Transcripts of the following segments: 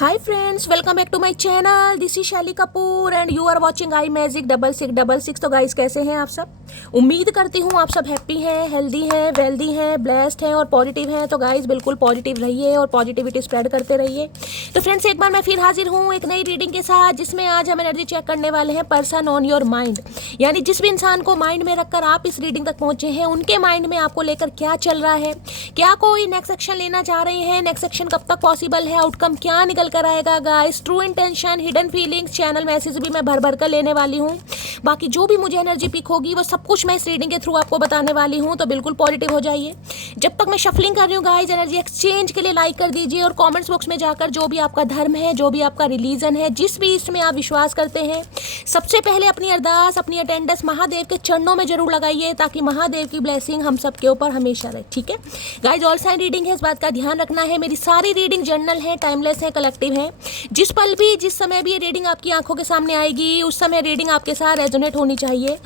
Hi friends, welcome back to my channel. This is शैली Kapoor and you are watching I magic 6666। तो guys कैसे हैं आप सब? उम्मीद करती हूँ आप सब हैप्पी हैं, हेल्दी हैं, वेल्दी हैं, ब्लेस्ड हैं और पॉजिटिव हैं। तो गाइस बिल्कुल पॉजिटिव रहिए और पॉजिटिविटी स्प्रेड करते रहिए। तो फ्रेंड्स एक बार मैं फिर हाजिर हूँ एक नई रीडिंग के साथ, जिसमें आज हम एनर्जी चेक करने वाले हैं पर्सन ऑन योर माइंड। यानी जिस भी इंसान को माइंड में रखकर आप इस रीडिंग तक पहुंचे हैं, उनके माइंड में आपको लेकर क्या चल रहा है, क्या कोई नेक्स्ट एक्शन लेना चाह रहे हैं, नेक्स्ट एक्शन कब तक पॉसिबल है, आउटकम क्या निकल कर आएगा guys, true intention, hidden feelings, channel message भी मैं भर भर कर लेने वाली हूँ। बाकी जो भी मुझे एनर्जी पिक होगी वो सब कुछ मैं इस रीडिंग के थ्रू आपको बताने वाली हूँ। तो बिल्कुल पॉजिटिव हो जाइए। जब तक मैं शफलिंग कर रही हूँ गाइस, एनर्जी एक्सचेंज के लिए लाइक कर दीजिए और कमेंट्स बॉक्स में जाकर जो भी आपका धर्म है, जो भी आपका रिलीजन है, जिस भी इसमें आप विश्वास करते हैं, सबसे पहले अपनी अरदास, अपनी अटेंडेंस महादेव के चरणों में जरूर लगाइए, ताकि महादेव की ब्लेसिंग हम सबके ऊपर हमेशा रहे। ठीक है गाइस, ऑल साइन रीडिंग है, इस बात का ध्यान रखना है। मेरी सारी रीडिंग जर्नल है, टाइमलेस है, कलेक्टिव है। जिस पल भी, जिस समय भी ये रीडिंग आपकी आंखों के सामने आएगी, उस समय रीडिंग आपके साथ रेजोनेट होनी चाहिए।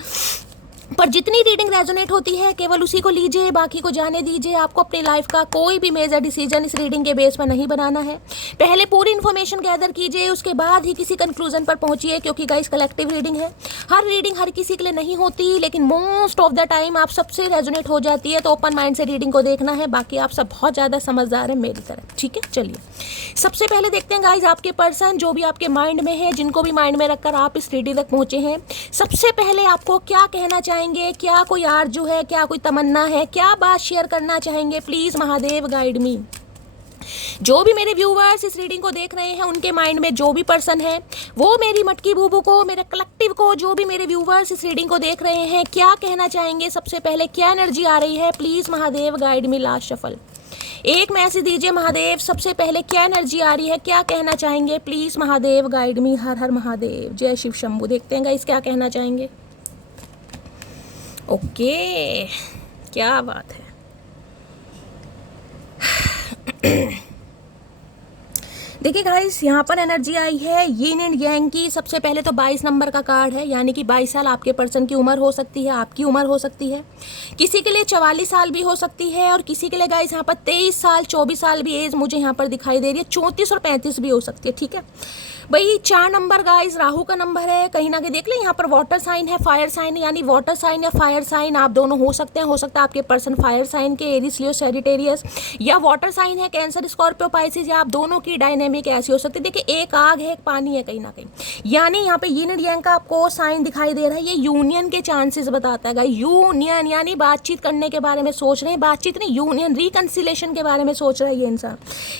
पर जितनी रीडिंग रेजोनेट होती है केवल उसी को लीजिए, बाकी को जाने दीजिए। आपको अपनी लाइफ का कोई भी मेजर डिसीजन इस रीडिंग के बेस पर नहीं बनाना है। पहले पूरी इन्फॉर्मेशन गैदर कीजिए, उसके बाद ही किसी कंक्लूजन पर पहुंचिए, क्योंकि गाइस कलेक्टिव रीडिंग है। हर रीडिंग हर किसी के लिए नहीं होती, लेकिन मोस्ट ऑफ द टाइम आप सबसे रेजोनेट हो जाती है। तो ओपन माइंड से रीडिंग को देखना है। बाकी आप सब बहुत ज़्यादा समझदार हैं मेरी तरह। ठीक है, चलिए सबसे पहले देखते हैं गाइस आपके पर्सन जो भी आपके माइंड में है, जिनको भी माइंड में रखकर आप इस रीडिंग तक पहुंचे हैं, सबसे पहले आपको क्या कहना चाहेंगे, क्या कोई आरजू है, क्या कोई तमन्ना है, क्या बात शेयर करना चाहेंगे। प्लीज महादेव गाइड मी। जो भी मेरे व्यूवर्स इस रीडिंग को देख रहे हैं, उनके माइंड में जो भी पर्सन है, वो मेरी मटकी बूबू को, मेरे कलेक्टिव को, जो भी मेरे व्यूवर्स इस रीडिंग को देख रहे हैं, क्या कहना चाहेंगे। सबसे पहले क्या एनर्जी आ रही है, please Mahadev guide me. Last shuffle एक मैसेज दीजिए महादेव। सबसे पहले क्या एनर्जी आ रही है, क्या कहना चाहेंगे, प्लीज महादेव गाइड मी। हर हर महादेव, जय शिव शंभू। देखते हैं गाइस क्या कहना चाहेंगे। ओके, क्या बात है। देखिए गाइस, यहाँ पर एनर्जी आई है यिन एंड यांग की। सबसे पहले तो 22 नंबर का कार्ड है, यानी कि 22 साल आपके पर्सन की उम्र हो सकती है, आपकी उम्र हो सकती है। किसी के लिए 44 साल भी हो सकती है, और किसी के लिए गाइस यहाँ पर 23 साल 24 साल भी एज मुझे यहाँ पर दिखाई दे रही है। 34 और 35 भी हो सकती है। ठीक है भाई, 4 नंबर गाइस राहु का नंबर है। कहीं ना कहीं देख लें, यहाँ पर वाटर साइन है, फायर साइन, यानी वाटर साइन या फायर साइन आप दोनों हो सकते हैं। हो सकता है आपके पर्सन फायर साइन के, एरिस लियो सैजिटेरियस, या वाटर साइन है, कैंसर स्कॉर्पियो पाइसिस, या आप दोनों की डायनेमिक ऐसी हो सकती है। देखिए एक आग है, एक पानी है कहीं ना कहीं, यानी यहाँ पे यिन एंड यांग का आपको साइन दिखाई दे रहा है। ये यूनियन के चांसेस बताता है गाइस। यूनियन यानी बातचीत करने के बारे में सोच रहे हैं, बातचीत नहीं, यूनियन, रिकंसिलेशन के बारे में सोच रहा है ये इंसान,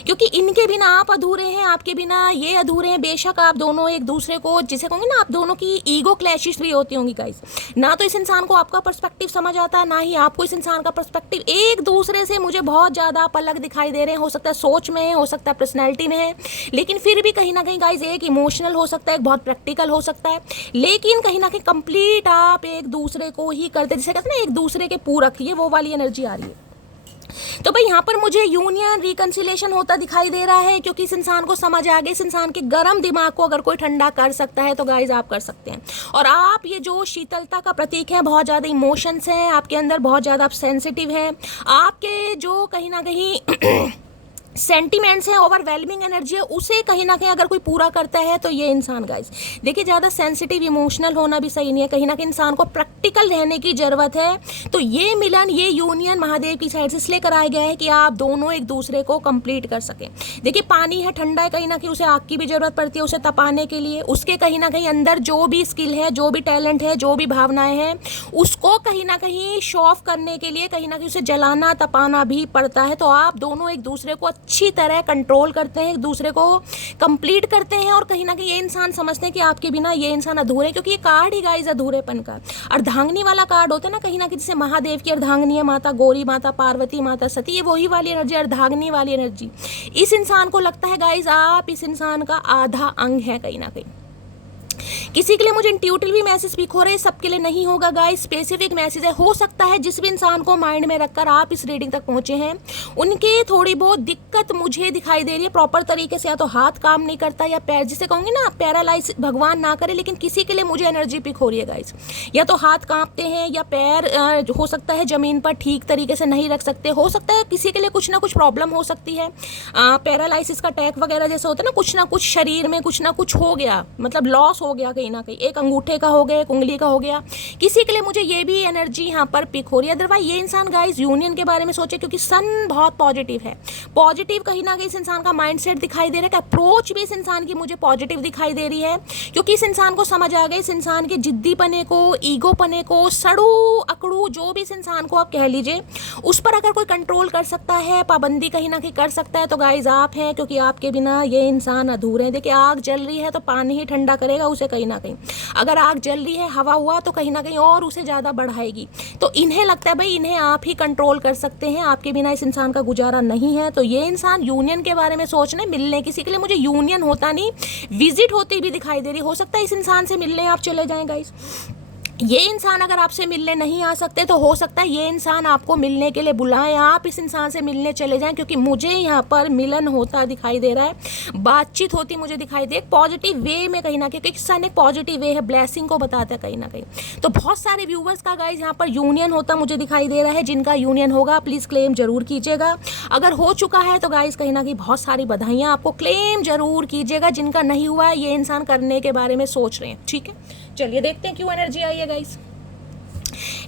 क्योंकि इनके बिना आप अधूरे हैं, आपके बिना ये अधूरे हैं। बेशक आप दोनों एक दूसरे को, जिसे कहूँगी ना, आप दोनों की ईगो क्लैशेस भी होती होंगी गाइस। ना तो इस इंसान को आपका पर्सपेक्टिव समझ आता है, ना ही आपको इस इंसान का पर्सपेक्टिव। एक दूसरे से मुझे बहुत ज़्यादा आप अलग दिखाई दे रहे हैं। हो सकता है सोच में है, हो सकता है पर्सनैलिटी में है, लेकिन फिर भी कहीं ना कहीं गाइस एक इमोशनल हो सकता है, एक बहुत प्रैक्टिकल हो सकता है, लेकिन कहीं ना कहीं कंप्लीट आप एक दूसरे को ही करते, जिसे कहते हैं ना एक दूसरे के पूरक, ये वो वाली एनर्जी आ रही है। तो भाई यहाँ पर मुझे यूनियन, रिकंसिलेशन होता दिखाई दे रहा है, क्योंकि इस इंसान को समझ आ गया, इस इंसान के गर्म दिमाग को अगर कोई ठंडा कर सकता है तो गाइज आप कर सकते हैं। और आप ये जो शीतलता का प्रतीक है, बहुत ज़्यादा इमोशंस हैं आपके अंदर, बहुत ज़्यादा आप सेंसिटिव हैं, आपके जो कहीं ना कहीं सेंटिमेंट्स है, ओवरवेलमिंग एनर्जी है, उसे कहीं ना कहीं अगर कोई पूरा करता है तो ये इंसान गाइस। देखिए ज़्यादा सेंसिटिव इमोशनल होना भी सही नहीं है, कहीं ना कहीं इंसान को प्रैक्टिकल रहने की ज़रूरत है। तो ये मिलन, ये यूनियन महादेव की साइड से इसलिए कराया गया है कि आप दोनों एक दूसरे को कंप्लीट कर सकें। देखिए पानी है, ठंडा है, कहीं ना कहीं उसे आग की भी ज़रूरत पड़ती है उसे तपाने के लिए। उसके कहीं ना कहीं अंदर जो भी स्किल है, जो भी टैलेंट है, जो भी भावनाएँ हैं, उसको कहीं ना कहीं शो ऑफ करने के लिए कहीं ना कहीं उसे जलाना, तपाना भी पड़ता है। तो आप दोनों एक दूसरे को अच्छी तरह कंट्रोल करते हैं, एक दूसरे को कंप्लीट करते हैं, और कहीं ना कहीं ये इंसान समझते हैं कि आपके बिना ये इंसान अधूरे, क्योंकि ये कार्ड ही गाइस अधूरेपन का, अर्धांगिनी वाला कार्ड होता है ना, कहीं ना कहीं जैसे महादेव की अर्धांगिनी है, माता गौरी, माता पार्वती, माता सती, ये वही वाली एनर्जी, अर्धांगिनी वाली एनर्जी। इस इंसान को लगता है गाइस आप इस इंसान का आधा अंग है कहीं ना कहीं, किसी के लिए मुझे इंट्यूटिवली मैसेज पिक हो रहे हैं, सबके लिए नहीं होगा गाइस, स्पेसिफिक मैसेज है। हो सकता है जिस भी इंसान को माइंड में रखकर आप इस रीडिंग तक पहुंचे हैं उनके थोड़ी बहुत दिक्कत मुझे दिखाई दे रही है प्रॉपर तरीके से, या तो हाथ काम नहीं करता या पैर, जिसे कहूँगी ना पैरालाइज, भगवान ना करे, लेकिन किसी के लिए मुझे एनर्जी पिक हो रही है गाइस, या तो हाथ कांपते हैं या पैर हो सकता है ज़मीन पर ठीक तरीके से नहीं रख सकते, हो सकता है किसी के लिए कुछ ना कुछ प्रॉब्लम हो सकती है, पैरालाइसिस का अटैक वगैरह जैसे होता है ना कुछ शरीर में कुछ ना कुछ हो गया, मतलब लॉस हो गया कहीं ना कहीं, एक अंगूठे का हो गया, एक उंगली का हो गया, किसी के लिए मुझे ये भी एनर्जी यहाँ पर पिक हो रही है। अदरवाइज ये इंसान गाइस यूनियन के बारे में सोचे, क्योंकि सन बहुत पॉजिटिव है, पॉजिटिव कहीं ना कहीं इस इंसान का माइंडसेट दिखाई दे रहा है, कि अप्रोच भी इस इंसान की मुझे पॉजिटिव दिखाई दे रही है, क्योंकि इस इंसान को समझ आ गई, इस इंसान के जिद्दीपने को, ईगोपने को, सड़ू अकड़ू जो भी इस इंसान को आप कह लीजिए, उस पर अगर कोई कंट्रोल कर सकता है, पाबंदी कहीं ना कहीं कर सकता है तो गाइस आप हैं, क्योंकि आपके बिना ये इंसान अधूरे हैं। देखिए आग जल रही है तो पानी ही ठंडा करेगा उसे कहीं ना कहीं, अगर आग जल रही है हवा हुआ तो कहीं ना कहीं और उसे ज़्यादा बढ़ाएगी। तो इन्हें लगता है भाई इन्हें आप ही कंट्रोल कर सकते हैं, आपके बिना इस इंसान का गुजारा नहीं है। तो ये इंसान यूनियन के बारे में सोच रहे, मिलने किसी के लिए मुझे यूनियन होता नहीं, विजिट होती भी दिखाई दे रही, हो सकता है इस इंसान से मिलने आप चले जाएं गाइस। ये इंसान अगर आपसे मिलने नहीं आ सकते तो हो सकता है ये इंसान आपको मिलने के लिए बुलाएं, आप इस इंसान से मिलने चले जाएं, क्योंकि मुझे यहाँ पर मिलन होता दिखाई दे रहा है, बातचीत होती मुझे दिखाई दे, पॉजिटिव वे में कहीं ना कहीं, क्योंकि सन एक पॉजिटिव वे है, ब्लेसिंग को बताता है कहीं ना कहीं। तो बहुत सारे व्यूवर्स का गाइज यहाँ पर यूनियन होता मुझे दिखाई दे रहा है, जिनका यूनियन होगा प्लीज़ क्लेम जरूर कीजिएगा, अगर हो चुका है तो गाइज कहीं ना कहीं बहुत सारी बधाइयाँ आपको, क्लेम जरूर कीजिएगा, जिनका नहीं हुआ है ये इंसान करने के बारे में सोच रहे हैं। ठीक है, चलिए देखते हैं क्यों एनर्जी आई है गाइस।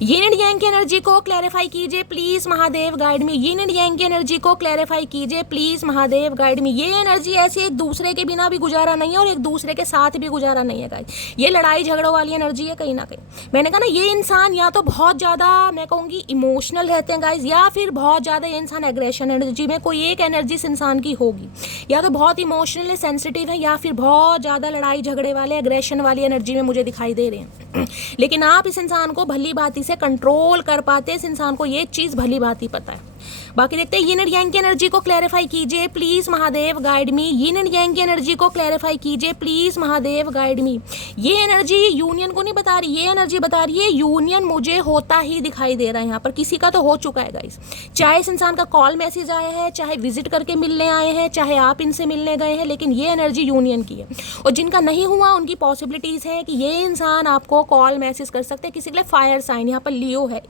यिन एंड यांग की एनर्जी को क्लैरिफाई कीजिए please Mahadev guide me, yin and yang की एनर्जी को क्लैरिफाई कीजिए प्लीज महादेव गाइड मी। ये एनर्जी ऐसी एक दूसरे के बिना भी गुजारा नहीं है और एक दूसरे के साथ भी गुजारा नहीं है गाइस, ये लड़ाई झगड़ों वाली एनर्जी है कहीं ना कहीं। मैंने कहा ना ये इंसान या तो बहुत ज़्यादा मैं कहूँगी इमोशनल रहते हैं गाइस, या फिर बहुत ज़्यादा ये इंसान एग्रेशन एनर्जी में, कोई एक एनर्जी इस इंसान की होगी, या तो बहुत इमोशनल सेंसिटिव है या फिर बहुत ज़्यादा लड़ाई झगड़े वाले एग्रेशन वाली एनर्जी में मुझे दिखाई दे रहे हैं। लेकिन आप इस इंसान को भली भांति से कंट्रोल कर पाते, इस इंसान को ये चीज़ भली भांति पता है। बाकी देखते हैं यिन एंड यांग की एनर्जी को क्लैरिफाई कीजिए please Mahadev guide me, yin and yang की एनर्जी को क्लैरिफाई कीजिए प्लीज महादेव गाइड मी। ये एनर्जी यूनियन को नहीं बता रही, ये एनर्जी बता रही है यूनियन मुझे होता ही दिखाई दे रहा है, यहाँ पर किसी का तो हो चुका है गाइस, चाहे इस इंसान का कॉल मैसेज आया है, चाहे विजिट करके मिलने आए हैं, चाहे आप इनसे मिलने गए हैं, लेकिन ये एनर्जी यूनियन की है। और जिनका नहीं हुआ उनकी पॉसिबिलिटीज़ है कि ये इंसान आपको कॉल मैसेज कर सकते हैं। किसी के लिए फायर साइन यहाँ पर लियो है,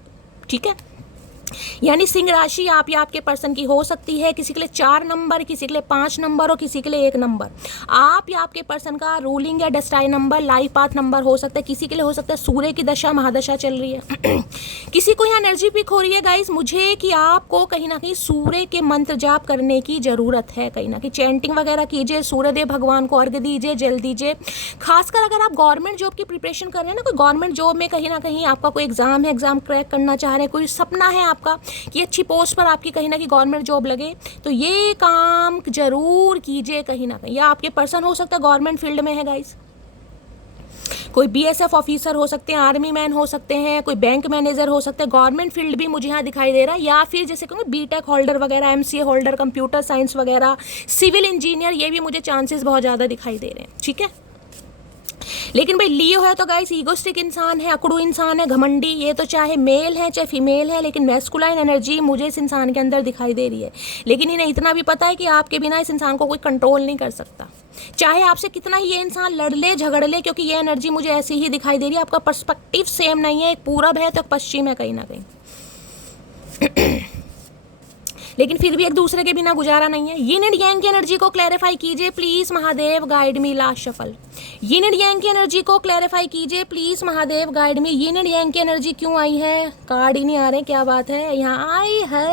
ठीक है, यानी सिंह राशि आप या आपके पर्सन की हो सकती है, किसी के लिए 4 नंबर, किसी के लिए 5 नंबर और किसी के लिए 1 नंबर। आप या आपके पर्सन का रूलिंग या destined number, life path number हो सकता है, किसी के लिए हो सकता है सूर्य की दशा महादशा चल रही है। किसी को यहाँ एनर्जी पिक हो रही है गाइस मुझे कि आपको कहीं ना कहीं सूर्य के मंत्र जाप करने की ज़रूरत है, कहीं ना कहीं चैंटिंग वगैरह कीजिए, सूर्यदेव भगवान को अर्घ्य दीजिए, जल दीजिए। खासकर अगर आप गवर्नमेंट जॉब की प्रिपरेशन कर रहे हैं ना, कोई गवर्नमेंट जॉब में कहीं ना कहीं आपका कोई एग्जाम है, एग्जाम क्रैक करना चाह रहे हैं, कोई सपना है आपका कि अच्छी पोस्ट पर आपकी कहीं ना कहीं गवर्नमेंट जॉब लगे, तो ये काम जरूर कीजिए कहीं ना कहीं। या आपके पर्सन हो सकता है गवर्नमेंट फील्ड में है गाइस, कोई बीएसएफ ऑफिसर हो सकते हैं, आर्मी मैन हो सकते हैं, कोई बैंक मैनेजर हो सकते हैं, गवर्नमेंट फील्ड भी मुझे यहाँ दिखाई दे रहा है, या फिर जैसे कहूँगा बीटेक होल्डर वगैरह, एमसीए होल्डर, कंप्यूटर साइंस वगैरह, सिविल इंजीनियर, ये भी मुझे चांसेस बहुत ज़्यादा दिखाई दे रहे हैं। ठीक है, लेकिन भाई लियो है तो गाइस ईगोस्टिक इंसान है, अकड़ू इंसान है, घमंडी, ये तो चाहे मेल है चाहे फीमेल है, लेकिन मैस्कुलाइन एनर्जी मुझे इस इंसान के अंदर दिखाई दे रही है। लेकिन इन्हें इतना भी पता है कि आपके बिना इस इंसान को कोई कंट्रोल नहीं कर सकता, चाहे आपसे कितना ही ये इंसान लड़ ले झगड़ ले, क्योंकि ये एनर्जी मुझे ऐसी ही दिखाई दे रही है। आपका पर्सपेक्टिव सेम नहीं है, एक पूरब है तो एक पश्चिम है कहीं ना कहीं। लेकिन फिर भी एक दूसरे के बिना गुजारा नहीं है। यिन एंड यांग की एनर्जी को क्लैरिफाई कीजिए please Mahadev guide me, last shuffle. Yin and yang की एनर्जी को क्लैरिफाई कीजिए please Mahadev guide me. Yin and yang की एनर्जी क्यों आई है, कार्ड ही नहीं आ रहे, क्या बात है। यहाँ आई है,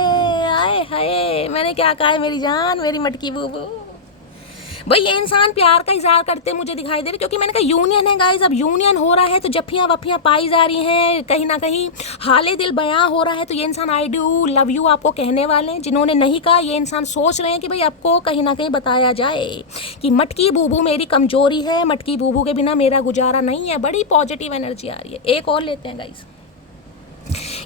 आए हाय, मैंने क्या कहा है मेरी जान, मेरी मटकी बूबू। भाई ये इंसान प्यार का इजहार करते मुझे दिखाई दे रहे, क्योंकि मैंने कहा यूनियन है गाइस, अब यूनियन हो रहा है तो जफ्फियाँ वफ्फियाँ पाई जा रही हैं, कहीं ना कहीं हाले दिल बयां हो रहा है, तो ये इंसान आई डू लव यू आपको कहने वाले हैं। जिन्होंने नहीं कहा ये इंसान सोच रहे हैं कि भाई आपको कहीं ना कहीं बताया जाए कि मटकी बूबू मेरी कमजोरी है, मटकी बूबू के बिना मेरा गुजारा नहीं है। बड़ी पॉजिटिव एनर्जी आ रही है। एक और लेते हैं गाइस,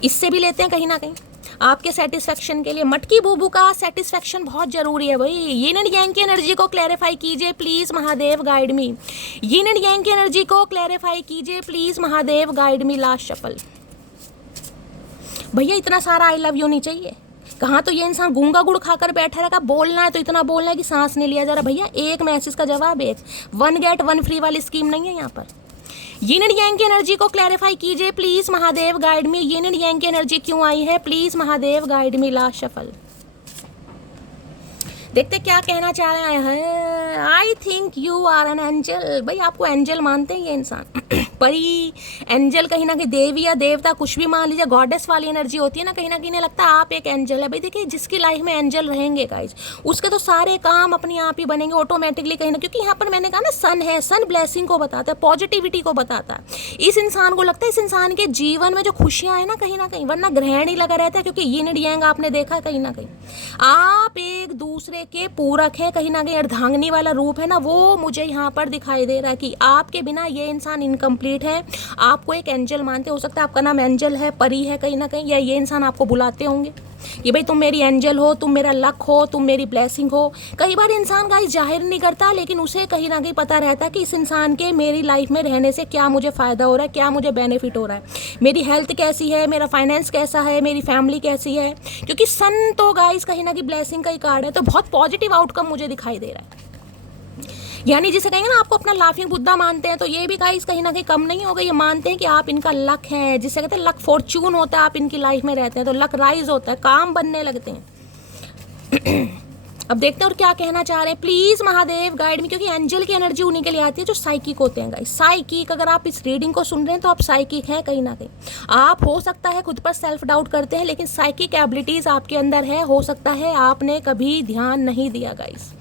इससे भी लेते हैं कहीं ना कहीं। आपके सेटिस्फेक्शन के लिए। मटकी बूबू का सेटिस्फेक्शन बहुत जरूरी है भाई। यिन एंड यांग की एनर्जी को क्लैरिफाई कीजिए please, Mahadev guide me. Yin and yang की एनर्जी को क्लैरिफाई कीजिए please, Mahadev guide me. Last shuffle. भैया इतना सारा आई लव यू नहीं चाहिए। कहाँ तो ये इंसान गूंगा गुड़ खाकर बैठा रहेगा, बोलना है तो इतना बोलना है कि सांस नहीं लिया जा रहा। भैया एक मैसेज का जवाब, एक 1 गेट 1 फ्री वाली स्कीम नहीं है यहाँ पर। यिन एंड यांग की एनर्जी को क्लैरिफाई कीजिए please, Mahadev guide me. Yin and yang की एनर्जी क्यों आई है please, Mahadev guide me. Last shuffle. देखते क्या कहना चाह रहे हैं। I think you are an angel. भाई आपको एंजल मानते हैं ये इंसान, परी, एंजल, कहीं ना कहीं देवी या देवता, कुछ भी मान लीजिए, गॉडेस वाली एनर्जी होती है ना, कहीं ना कहीं लगता है आप एक एंजल है। भाई देखिए जिसकी लाइफ में एंजल रहेंगे गाइज, उसके तो सारे काम अपने आप ही बनेंगे ऑटोमेटिकली कहीं ना, क्योंकि यहाँ पर मैंने कहा ना सन है, सन ब्लेसिंग को बताता है, पॉजिटिविटी को बताता है। इस इंसान को लगता है इस इंसान के जीवन में जो खुशियाँ हैं ना कहीं, वरना ग्रहण ही लगा रहता है, क्योंकि यिन एंड यांग आपने देखा कहीं ना कहीं आप एक दूसरे के पूरक है, कहीं ना कहीं अर्धांगिनी वाला रूप है ना, वो मुझे यहाँ पर दिखाई दे रहा है कि आपके बिना ये इंसान इनकम्प्लीट है। आपको एक एंजल मानते, हो सकता है आपका नाम एंजल है, परी है कहीं ना कहीं, या ये इंसान आपको बुलाते होंगे कि भाई तुम मेरी एंजल हो, तुम मेरा लक हो, तुम मेरी ब्लेसिंग हो। कई बार इंसान गाइस जाहिर नहीं करता, लेकिन उसे कहीं ना कहीं पता रहता है कि इस इंसान के मेरी लाइफ में रहने से क्या मुझे फ़ायदा हो रहा है, क्या मुझे बेनिफिट हो रहा है, मेरी हेल्थ कैसी है, मेरा फाइनेंस कैसा है, मेरी फैमिली कैसी है। क्योंकि सन तो गाइस कहीं ना कहीं ब्लेसिंग का ही कार्ड है, तो बहुत पॉजिटिव आउटकम मुझे दिखाई दे रहा है। यानी जिसे कहेंगे ना आपको अपना लाफिंग बुद्धा मानते हैं, तो ये भी गाइस कहीं ना कहीं कम नहीं होगा। ये मानते हैं कि आप इनका लक है, जिसे कहते हैं लक फॉर्च्यून होता है, आप इनकी लाइफ में रहते हैं तो लक राइज होता है, काम बनने लगते हैं। अब देखते हैं और क्या कहना चाह रहे हैं प्लीज महादेव गाइड मी, क्योंकि एंजल की एनर्जी उन्हीं के लिए आती है जो साइकिक होते हैं गाइस। साइकिक, अगर आप इस रीडिंग को सुन रहे हैं तो आप साइकिक हैं कहीं ना कहीं। आप हो सकता है खुद पर सेल्फ डाउट करते हैं, लेकिन साइकिक एबिलिटीज आपके अंदर है, हो सकता है आपने कभी ध्यान नहीं दिया गाइस।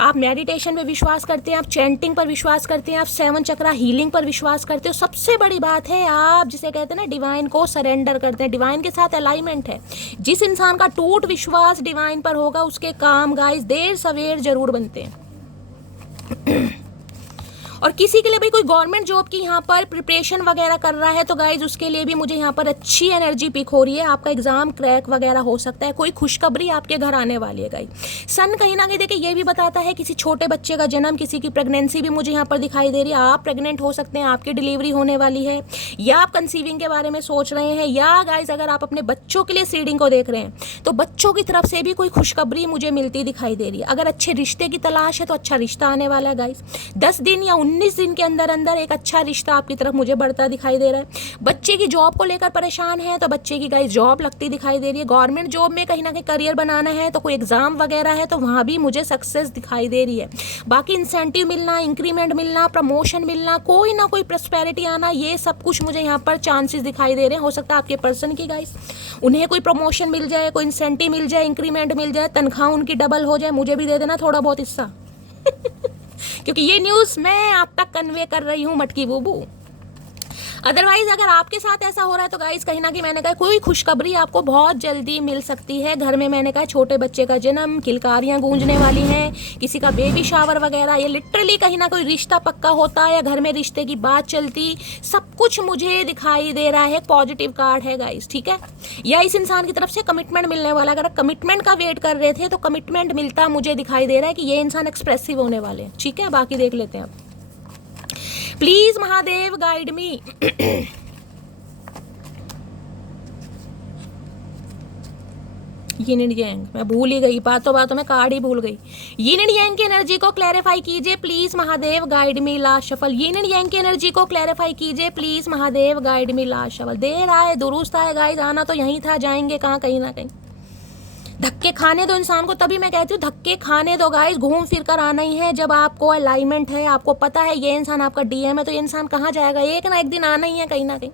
आप मेडिटेशन में विश्वास करते हैं, आप चैंटिंग पर विश्वास करते हैं, आप 7 चक्रा हीलिंग पर विश्वास करते हो। सबसे बड़ी बात है आप जिसे कहते हैं ना डिवाइन को सरेंडर करते हैं, डिवाइन के साथ अलाइनमेंट है। जिस इंसान का टूट विश्वास डिवाइन पर होगा उसके काम गाइस देर सवेर जरूर बनते हैं। और किसी के लिए भी कोई गवर्नमेंट जॉब की यहाँ पर प्रिपरेशन वगैरह कर रहा है तो गाइज उसके लिए भी मुझे यहाँ पर अच्छी एनर्जी पिक हो रही है। आपका एग्जाम क्रैक वगैरह हो सकता है, कोई खुशखबरी आपके घर आने वाली है गाइज। सन कहीं ना कहीं देखिए ये भी बताता है किसी छोटे बच्चे का जन्म, किसी की प्रेगनेंसी भी मुझे यहाँ पर दिखाई दे रही है। आप प्रेग्नेंट हो सकते हैं, आपकी डिलीवरी होने वाली है, या आप कंसीविंग के बारे में सोच रहे हैं, या गाइज अगर आप अपने बच्चों के लिए सीडिंग को देख रहे हैं तो बच्चों की तरफ से भी कोई खुशखबरी मुझे मिलती दिखाई दे रही है। अगर अच्छे रिश्ते की तलाश है तो अच्छा रिश्ता आने वाला है गाइज। 10 दिन या 19 दिन के अंदर अंदर एक अच्छा रिश्ता आपकी तरफ मुझे बढ़ता दिखाई दे रहा है। बच्चे की जॉब को लेकर परेशान है तो बच्चे की गाइस जॉब लगती दिखाई दे रही है। गवर्नमेंट जॉब में कहीं ना कहीं करियर बनाना है तो कोई एग्जाम वगैरह है तो वहां भी मुझे सक्सेस दिखाई दे रही है। बाकी इंसेंटिव मिलना, इंक्रीमेंट मिलना, प्रमोशन मिलना, कोई ना कोई प्रॉस्पेरिटी आना, ये सब कुछ मुझे यहाँ पर चांसेस दिखाई दे रहे हैं। हो सकता है आपके पर्सन की गाइस उन्हें कोई प्रमोशन मिल जाए, कोई इंसेंटिव मिल जाए, इंक्रीमेंट मिल जाए, तनख्वाह उनकी डबल हो जाए। मुझे भी दे देना थोड़ा बहुत हिस्सा क्योंकि ये न्यूज़ मैं आप तक कन्वे कर रही हूँ मटकी बूबू। अदरवाइज अगर आपके साथ ऐसा हो रहा है तो गाइस कहीं ना कहीं मैंने कहा कोई खुशखबरी आपको बहुत जल्दी मिल सकती है। घर में मैंने कहा छोटे बच्चे का जन्म, किलकारियां गूंजने वाली हैं, किसी का बेबी शावर वगैरह, ये लिटरली कहीं ना कोई रिश्ता पक्का होता है या घर में रिश्ते की बात चलती, सब कुछ मुझे दिखाई दे रहा है। पॉजिटिव कार्ड है गाइस, ठीक है। या इस इंसान की तरफ से कमिटमेंट मिलने वाला, अगर कमिटमेंट का वेट कर रहे थे तो कमिटमेंट मिलता मुझे दिखाई दे रहा है कि ये इंसान एक्सप्रेसिव होने वाले हैं, ठीक है। बाकी देख लेते हैं अब please Mahadev guide me. Yin and यांग, मैं भूल ही गई, बातों में कार्ड ही भूल गई। यिन एंड यांग की एनर्जी को क्लैरिफाई कीजिए please Mahadev guide me. Last shuffle. Yin and yang की एनर्जी को क्लैरिफाई कीजिए please Mahadev guide me. Last shuffle. देर आए दुरुस्त आए गाइस, आना तो यहीं था, जाएंगे कहाँ, कहीं ना कहीं। धक्के खाने दो इंसान को, तभी मैं कहती हूँ धक्के खाने दो गाइस, घूम फिर कर आना ही है। जब आपको अलाइनमेंट है, आपको पता है ये इंसान आपका डीएम है, तो ये इंसान कहाँ जाएगा, एक ना एक दिन आना ही है कहीं ना कहीं।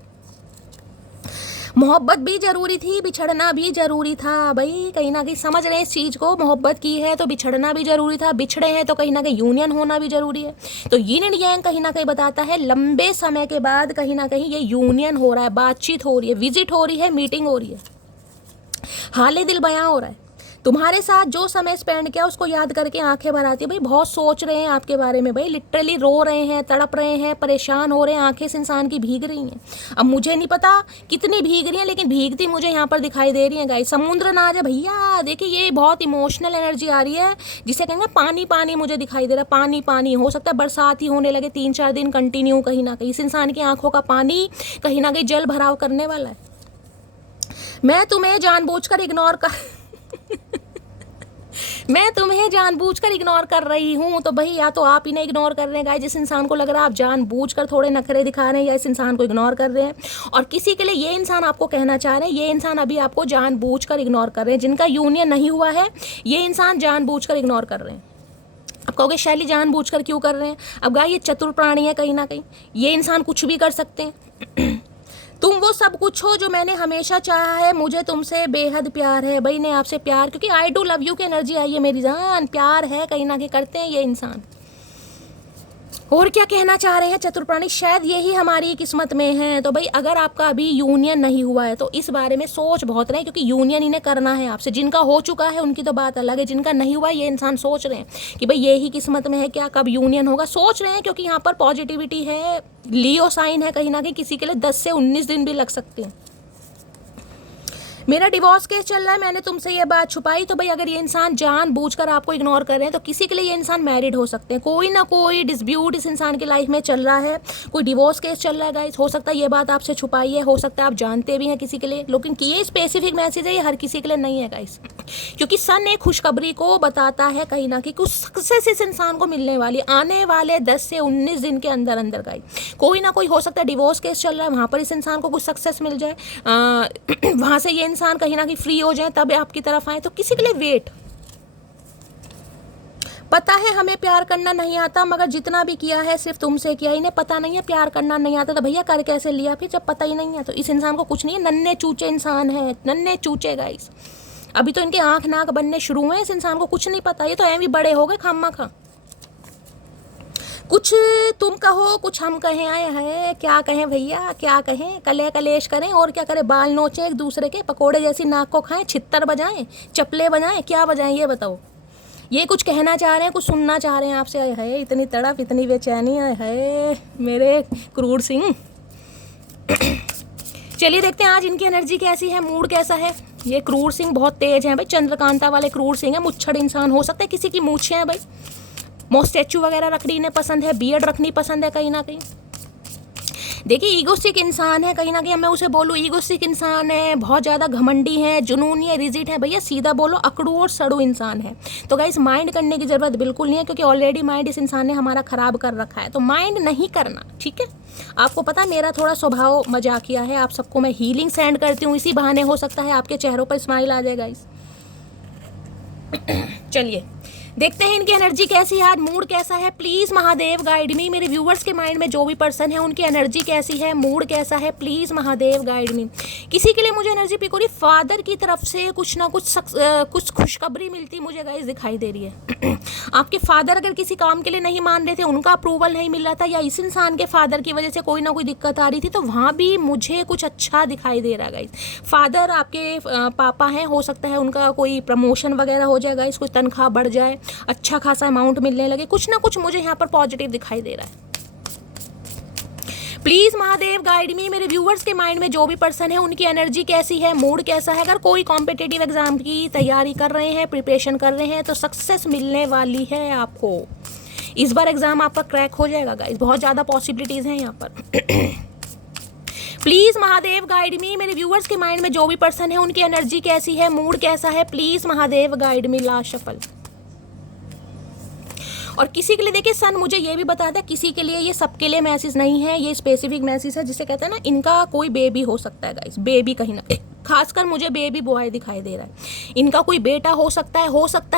मोहब्बत भी जरूरी थी, बिछड़ना भी जरूरी था भाई, कहीं ना कहीं समझ रहे हैं इस चीज़ को। मोहब्बत की है तो बिछड़ना भी जरूरी था, बिछड़े हैं तो कहीं ना कहीं यूनियन होना भी जरूरी है। तो यिन एंड यांग कहीं ना कहीं बताता है लंबे समय के बाद कहीं ना कहीं ये यूनियन हो रहा है, बातचीत हो रही है, विजिट हो रही है, मीटिंग हो रही है, हाले दिल बयां हो रहा है। तुम्हारे साथ जो समय स्पेंड किया उसको याद करके आंखें भर आती है भाई। बहुत सोच रहे हैं आपके बारे में भाई, लिटरली रो रहे हैं, तड़प रहे हैं, परेशान हो रहे हैं, आंखें इस इंसान की भीग रही हैं। अब मुझे नहीं पता कितनी भीग रही हैं, लेकिन भीगती मुझे यहाँ पर दिखाई दे रही है गाइस। समुद्र ना आ जाए भैया। देखिए ये बहुत इमोशनल एनर्जी आ रही है, जिसे कहेंगे पानी पानी मुझे दिखाई दे रहा है। पानी पानी हो सकता है बरसात ही होने लगे 3-4 दिन कंटिन्यू, कहीं ना कहीं इस इंसान की आंखों का पानी कहीं ना कहीं जल भराव करने वाला है। मैं तुम्हें जानबूझकर इग्नोर कर मैं तुम्हें जानबूझकर इग्नोर कर रही हूँ। तो भाई या तो आप इन्हें इग्नोर कर रहे हैं गाइस, जिस इंसान को लग रहा है आप जानबूझकर थोड़े नखरे दिखा रहे हैं, या इस इंसान को इग्नोर कर रहे हैं। और किसी के लिए ये इंसान आपको कहना चाह रहे हैं, ये इंसान अभी आपको जानबूझकर इग्नोर कर रहे हैं। जिनका यूनियन नहीं हुआ है ये इंसान जानबूझकर इग्नोर कर रहे हैं। आप कहोगे शैली जानबूझकर क्यों कर रहे हैं? अब गाइस ये चतुर प्राणी है कहीं ना कहीं, ये इंसान कुछ भी कर सकते हैं। तुम वो सब कुछ हो जो मैंने हमेशा चाहा है, मुझे तुमसे बेहद प्यार है। भाई ने आपसे प्यार, क्योंकि आई डू लव यू की एनर्जी आई है मेरी जान, प्यार है कहीं ना कहीं करते हैं ये इंसान। और क्या कहना चाह रहे हैं चतुर प्राणी? शायद यही हमारी किस्मत में है। तो भाई अगर आपका अभी यूनियन नहीं हुआ है तो इस बारे में सोच बहुत रहे, क्योंकि यूनियन इन्हें करना है आपसे। जिनका हो चुका है उनकी तो बात अलग है, जिनका नहीं हुआ ये इंसान सोच रहे हैं कि भाई यही किस्मत में है क्या, कब यूनियन होगा। सोच रहे हैं क्योंकि यहाँ पर पॉजिटिविटी है, लियो साइन है कहीं ना कहीं। किसी के लिए 10 से 19 दिन भी लग सकते हैं। मेरा डिवोर्स केस चल रहा है, मैंने तुमसे ये बात छुपाई। तो भाई अगर ये इंसान जानबूझकर आपको इग्नोर कर रहे हैं तो किसी के लिए ये इंसान मैरिड हो सकते हैं। कोई ना कोई डिस्प्यूट इस इंसान की लाइफ में चल रहा है, कोई डिवोर्स केस चल रहा है गाइस। हो सकता है ये बात आपसे छुपाई है, हो सकता है आप जानते भी हैं किसी के लिए, लेकिन ये स्पेसिफिक मैसेज है, ये हर किसी के लिए नहीं है गाइस। क्योंकि सन एक खुशखबरी को बताता है कहीं ना कहीं कुछ सक्सेस इस इंसान को मिलने वाली आने वाले 10 से 19 दिन के अंदर अंदर गाइस। कोई ना कोई हो सकता है डिवोर्स केस चल रहा है, वहाँ पर इस इंसान को कुछ सक्सेस मिल जाए, वहाँ से ये इंसान कहीं ना कहीं फ्री हो जाए, तब आपकी तरफ आए। तो किसी के लिए वेट। पता है हमें प्यार करना नहीं आता, मगर जितना भी किया है सिर्फ तुमसे किया। इन्हें पता नहीं है प्यार करना नहीं आता, तो भैया कर कैसे लिया फिर जब पता ही नहीं है? तो इस इंसान को कुछ नहीं है, नन्हे चूचे इंसान है, नन्हे चूचे गाइस। अभी तो इनके आंख नाक बनने शुरू हुए, इस इंसान को कुछ नहीं पता। ये तो ऐ भी बड़े हो गए खामा खा। कुछ तुम कहो कुछ हम कहें, आए है क्या कहें भैया, क्या कहें? कले कलेश करें और क्या करें? बाल नोचें एक दूसरे के, पकोड़े जैसी नाक को खाएं, छित्तर बजाएं, चपले बजाएं, क्या बजाएं ये बताओ? ये कुछ कहना चाह रहे हैं, कुछ सुनना चाह रहे हैं आपसे। आए है इतनी तड़प, इतनी बेचैनी, आए है मेरे क्रूर सिंह। चलिए देखते हैं आज इनकी एनर्जी कैसी है, मूड कैसा है। ये क्रूर सिंह बहुत तेज है भाई, चंद्रकांता वाले क्रूर सिंह है। मुच्छड़ इंसान हो सकता है, किसी की मूछें हैं भाई। स्टैचू वगैरह रखनी इन्हें पसंद है, बियर्ड रखनी पसंद है कहीं ना कहीं। देखिए ईगोस्टिक इंसान है कहीं ना कहीं, मैं उसे बोलूँ ईगोस्टिक इंसान है, बहुत ज़्यादा घमंडी है, जुनूनी है, रिजिड है। भैया सीधा बोलो अकड़ू और सड़ू इंसान है। तो गाइस माइंड करने की ज़रूरत बिल्कुल नहीं है, क्योंकि ऑलरेडी माइंड इस इंसान ने हमारा ख़राब कर रखा है। तो माइंड नहीं करना, ठीक है? आपको पता है मेरा थोड़ा स्वभाव मजाकिया है, आप सबको मैं हीलिंग सेंड करती हूँ, इसी बहाने हो सकता है आपके चेहरों पर स्माइल आ जाए गाइस। चलिए देखते हैं इनकी एनर्जी कैसी है आज, मूड कैसा है। प्लीज़ महादेव गाइड मी। मेरे व्यूवर्स के माइंड में जो भी पर्सन है उनकी एनर्जी कैसी है, मूड कैसा है, प्लीज़ महादेव गाइड मी। किसी के लिए मुझे एनर्जी पिक हो रही, फादर की तरफ से कुछ ना कुछ खुशखबरी मिलती मुझे गाइस दिखाई दे रही है। आपके फादर अगर किसी काम के लिए नहीं मान रहे थे, उनका अप्रूवल नहीं मिल रहा था, या इस इंसान के फादर की वजह से कोई ना कोई दिक्कत आ रही थी, तो वहाँ भी मुझे कुछ अच्छा दिखाई दे रहा है गाइस। फादर आपके पापा हैं, हो सकता है उनका कोई प्रमोशन वगैरह हो जाए गाइस, कोई तनख्वाह बढ़ जाए, अच्छा खासा अमाउंट मिलने लगे, कुछ ना कुछ मुझे यहाँ पर पॉजिटिव दिखाई दे रहा है। प्लीज़ महादेव गाइड मी। मेरे व्यूवर्स के माइंड में जो भी पर्सन है उनकी एनर्जी कैसी है, मूड कैसा है। अगर कोई कॉम्पिटिटिव एग्जाम की तैयारी कर रहे हैं, प्रिपरेशन कर रहे हैं, तो सक्सेस मिलने वाली है आपको। इस बार एग्जाम आपका क्रैक हो जाएगा गाइस, बहुत ज़्यादा पॉसिबिलिटीज़ हैं यहाँ पर। प्लीज़ महादेव गाइड मी। मेरे व्यूवर्स के माइंड में जो भी पर्सन है उनकी एनर्जी कैसी है, मूड कैसा है, please Mahadev guide me. Last shuffle. और किसी के लिए देखिए सन मुझे ये भी बताता है, किसी के लिए ये सबके लिए मैसेज नहीं है, ये स्पेसिफिक मैसेज है, जिसे कहते हैं ना इनका कोई बेबी हो सकता है गाइस। बेबी कहीं ना खासकर मुझे बेबी बॉय दिखाई दे रहा है। इनका कोई बेटा हो सकता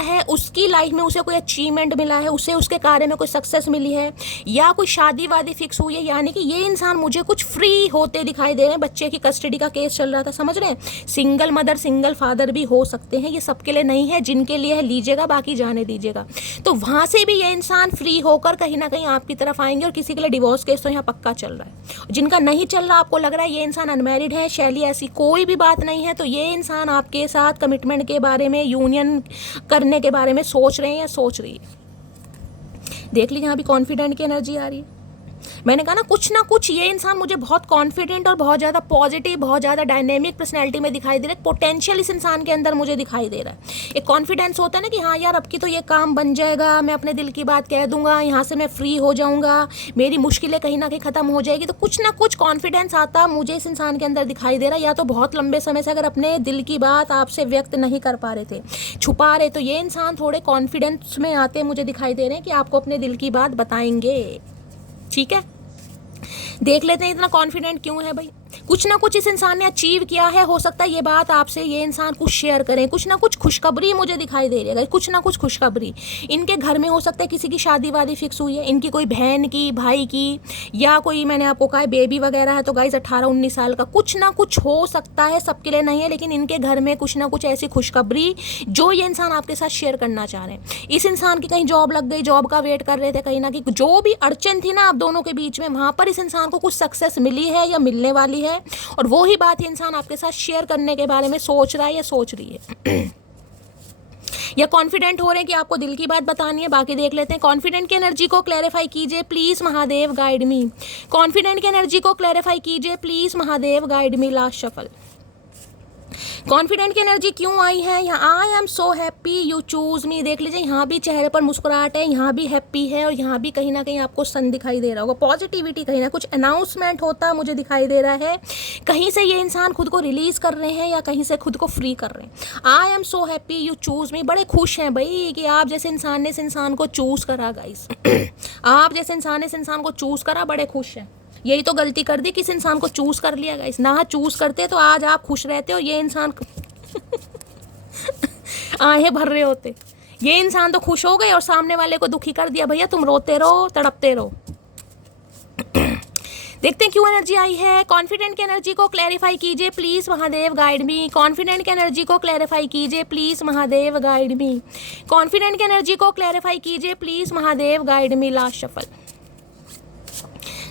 है उसकी लाइफ में उसे कोई अचीवमेंट मिला है, उसे उसके कार्य में कोई सक्सेस मिली है, या कोई शादी वादी फिक्स हुई है। यानी कि ये इंसान मुझे कुछ फ्री होते दिखाई दे रहे हैं। बच्चे की कस्टडी का केस चल रहा था, समझ रहे हैं? सिंगल मदर सिंगल फादर भी हो सकते हैं, ये सबके लिए नहीं है। जिनके लिए है लीजिएगा, बाकी जाने दीजिएगा। तो वहाँ से भी ये इंसान फ्री होकर कहीं ना कहीं आपकी तरफ आएंगे। और किसी के लिए डिवोर्स केस तो यहाँ पक्का चल रहा है। जिनका नहीं चल रहा, आपको लग रहा है ये इंसान अनमैरिड है, शैली ऐसी कोई भी बात बात नहीं है, तो ये इंसान आपके साथ कमिटमेंट के बारे में, यूनियन करने के बारे में सोच रहे हैं या सोच रही है। देख लीजिए यहाँ भी कॉन्फिडेंट की एनर्जी आ रही है। मैंने कहा ना कुछ ये इंसान मुझे बहुत कॉन्फिडेंट और बहुत ज़्यादा पॉजिटिव, बहुत ज़्यादा डायनेमिक पर्सनैलिटी में दिखाई दे रहा है। पोटेंशियल इस इंसान के अंदर मुझे दिखाई दे रहा है। एक कॉन्फिडेंस होता है ना कि हाँ यार अब की तो ये काम बन जाएगा, मैं अपने दिल की बात कह दूंगा, यहाँ से मैं फ्री हो जाऊँगा, मेरी मुश्किलें कहीं ना कहीं ख़त्म हो जाएगी। तो कुछ ना कुछ कॉन्फिडेंस आता मुझे इस इंसान के अंदर दिखाई दे रहा है। या तो बहुत लंबे समय से अगर अपने दिल की बात आपसे व्यक्त नहीं कर पा रहे थे, छुपा रहे, तो ये इंसान थोड़े कॉन्फिडेंस में आते मुझे दिखाई दे रहे हैं कि आपको अपने दिल की बात बताएंगे। ठीक है, देख लेते हैं इतना कॉन्फिडेंट क्यों है भाई। कुछ ना कुछ इस इंसान ने अचीव किया है, हो सकता है ये बात आपसे ये इंसान कुछ शेयर करें। कुछ ना कुछ खुशखबरी मुझे दिखाई दे रही है, कुछ ना कुछ खुशखबरी। इनके घर में हो सकता है किसी की शादी वादी फिक्स हुई है, इनकी कोई बहन की, भाई की, या कोई मैंने आपको कहा बेबी वगैरह है, तो गाइस 18-19 साल का कुछ ना कुछ हो सकता है, सबके लिए नहीं है, लेकिन इनके घर में कुछ ना कुछ ऐसी खुशखबरी जो ये इंसान आपके साथ शेयर करना चाह रहे हैं। इस इंसान की कहीं जॉब लग गई, जॉब का वेट कर रहे थे, कहीं ना कहीं जो भी अड़चन थी ना आप दोनों के बीच में, वहाँ पर इस इंसान को कुछ सक्सेस मिली है या मिलने वाली है, और वो ही बात ये इंसान आपके साथ शेयर करने के बारे में सोच रहा है या सोच रही है। या कॉन्फिडेंट हो रहे हैं कि आपको दिल की बात बतानी है। बाकी देख लेते हैं। कॉन्फिडेंट की एनर्जी को क्लैरिफाई कीजिए please, Mahadev guide me. Confident की एनर्जी को क्लैरिफाई कीजिए please, Mahadev guide me. Last shuffle. Confident की एनर्जी क्यों आई है यहाँ? I am so happy you choose me. देख लीजिए यहाँ भी चेहरे पर मुस्कुराहट है, यहाँ भी हैप्पी है, और यहाँ भी कहीं ना कहीं आपको सन दिखाई दे रहा होगा, पॉजिटिविटी, कहीं ना कुछ अनाउंसमेंट होता मुझे दिखाई दे रहा है। कहीं से ये इंसान खुद को रिलीज कर रहे हैं या कहीं से खुद को फ्री कर रहे हैं। I am so happy you choose me. बड़े खुश हैं भाई कि आप जैसे इंसान ने इस इंसान को चूज करा। गाइस आप जैसे इंसान ने इस इंसान को चूज करा, बड़े खुश हैं। यही तो गलती कर दी कि इस इंसान को चूज कर लिया। गाइस ना चूज करते तो आज आप खुश रहते हो, ये इंसान आहें भर रहे होते। ये इंसान तो खुश हो गए और सामने वाले को दुखी कर दिया। भैया तुम रोते रहो, तड़पते रहो। देखते हैं क्यों एनर्जी आई है। कॉन्फिडेंट की एनर्जी को क्लैरिफाई कीजिए please, Mahadev guide me. Confident की एनर्जी को क्लैरिफाई कीजिए please, Mahadev guide me. Confident की एनर्जी को क्लैरिफाई कीजिए please, Mahadev guide me. Last shuffle.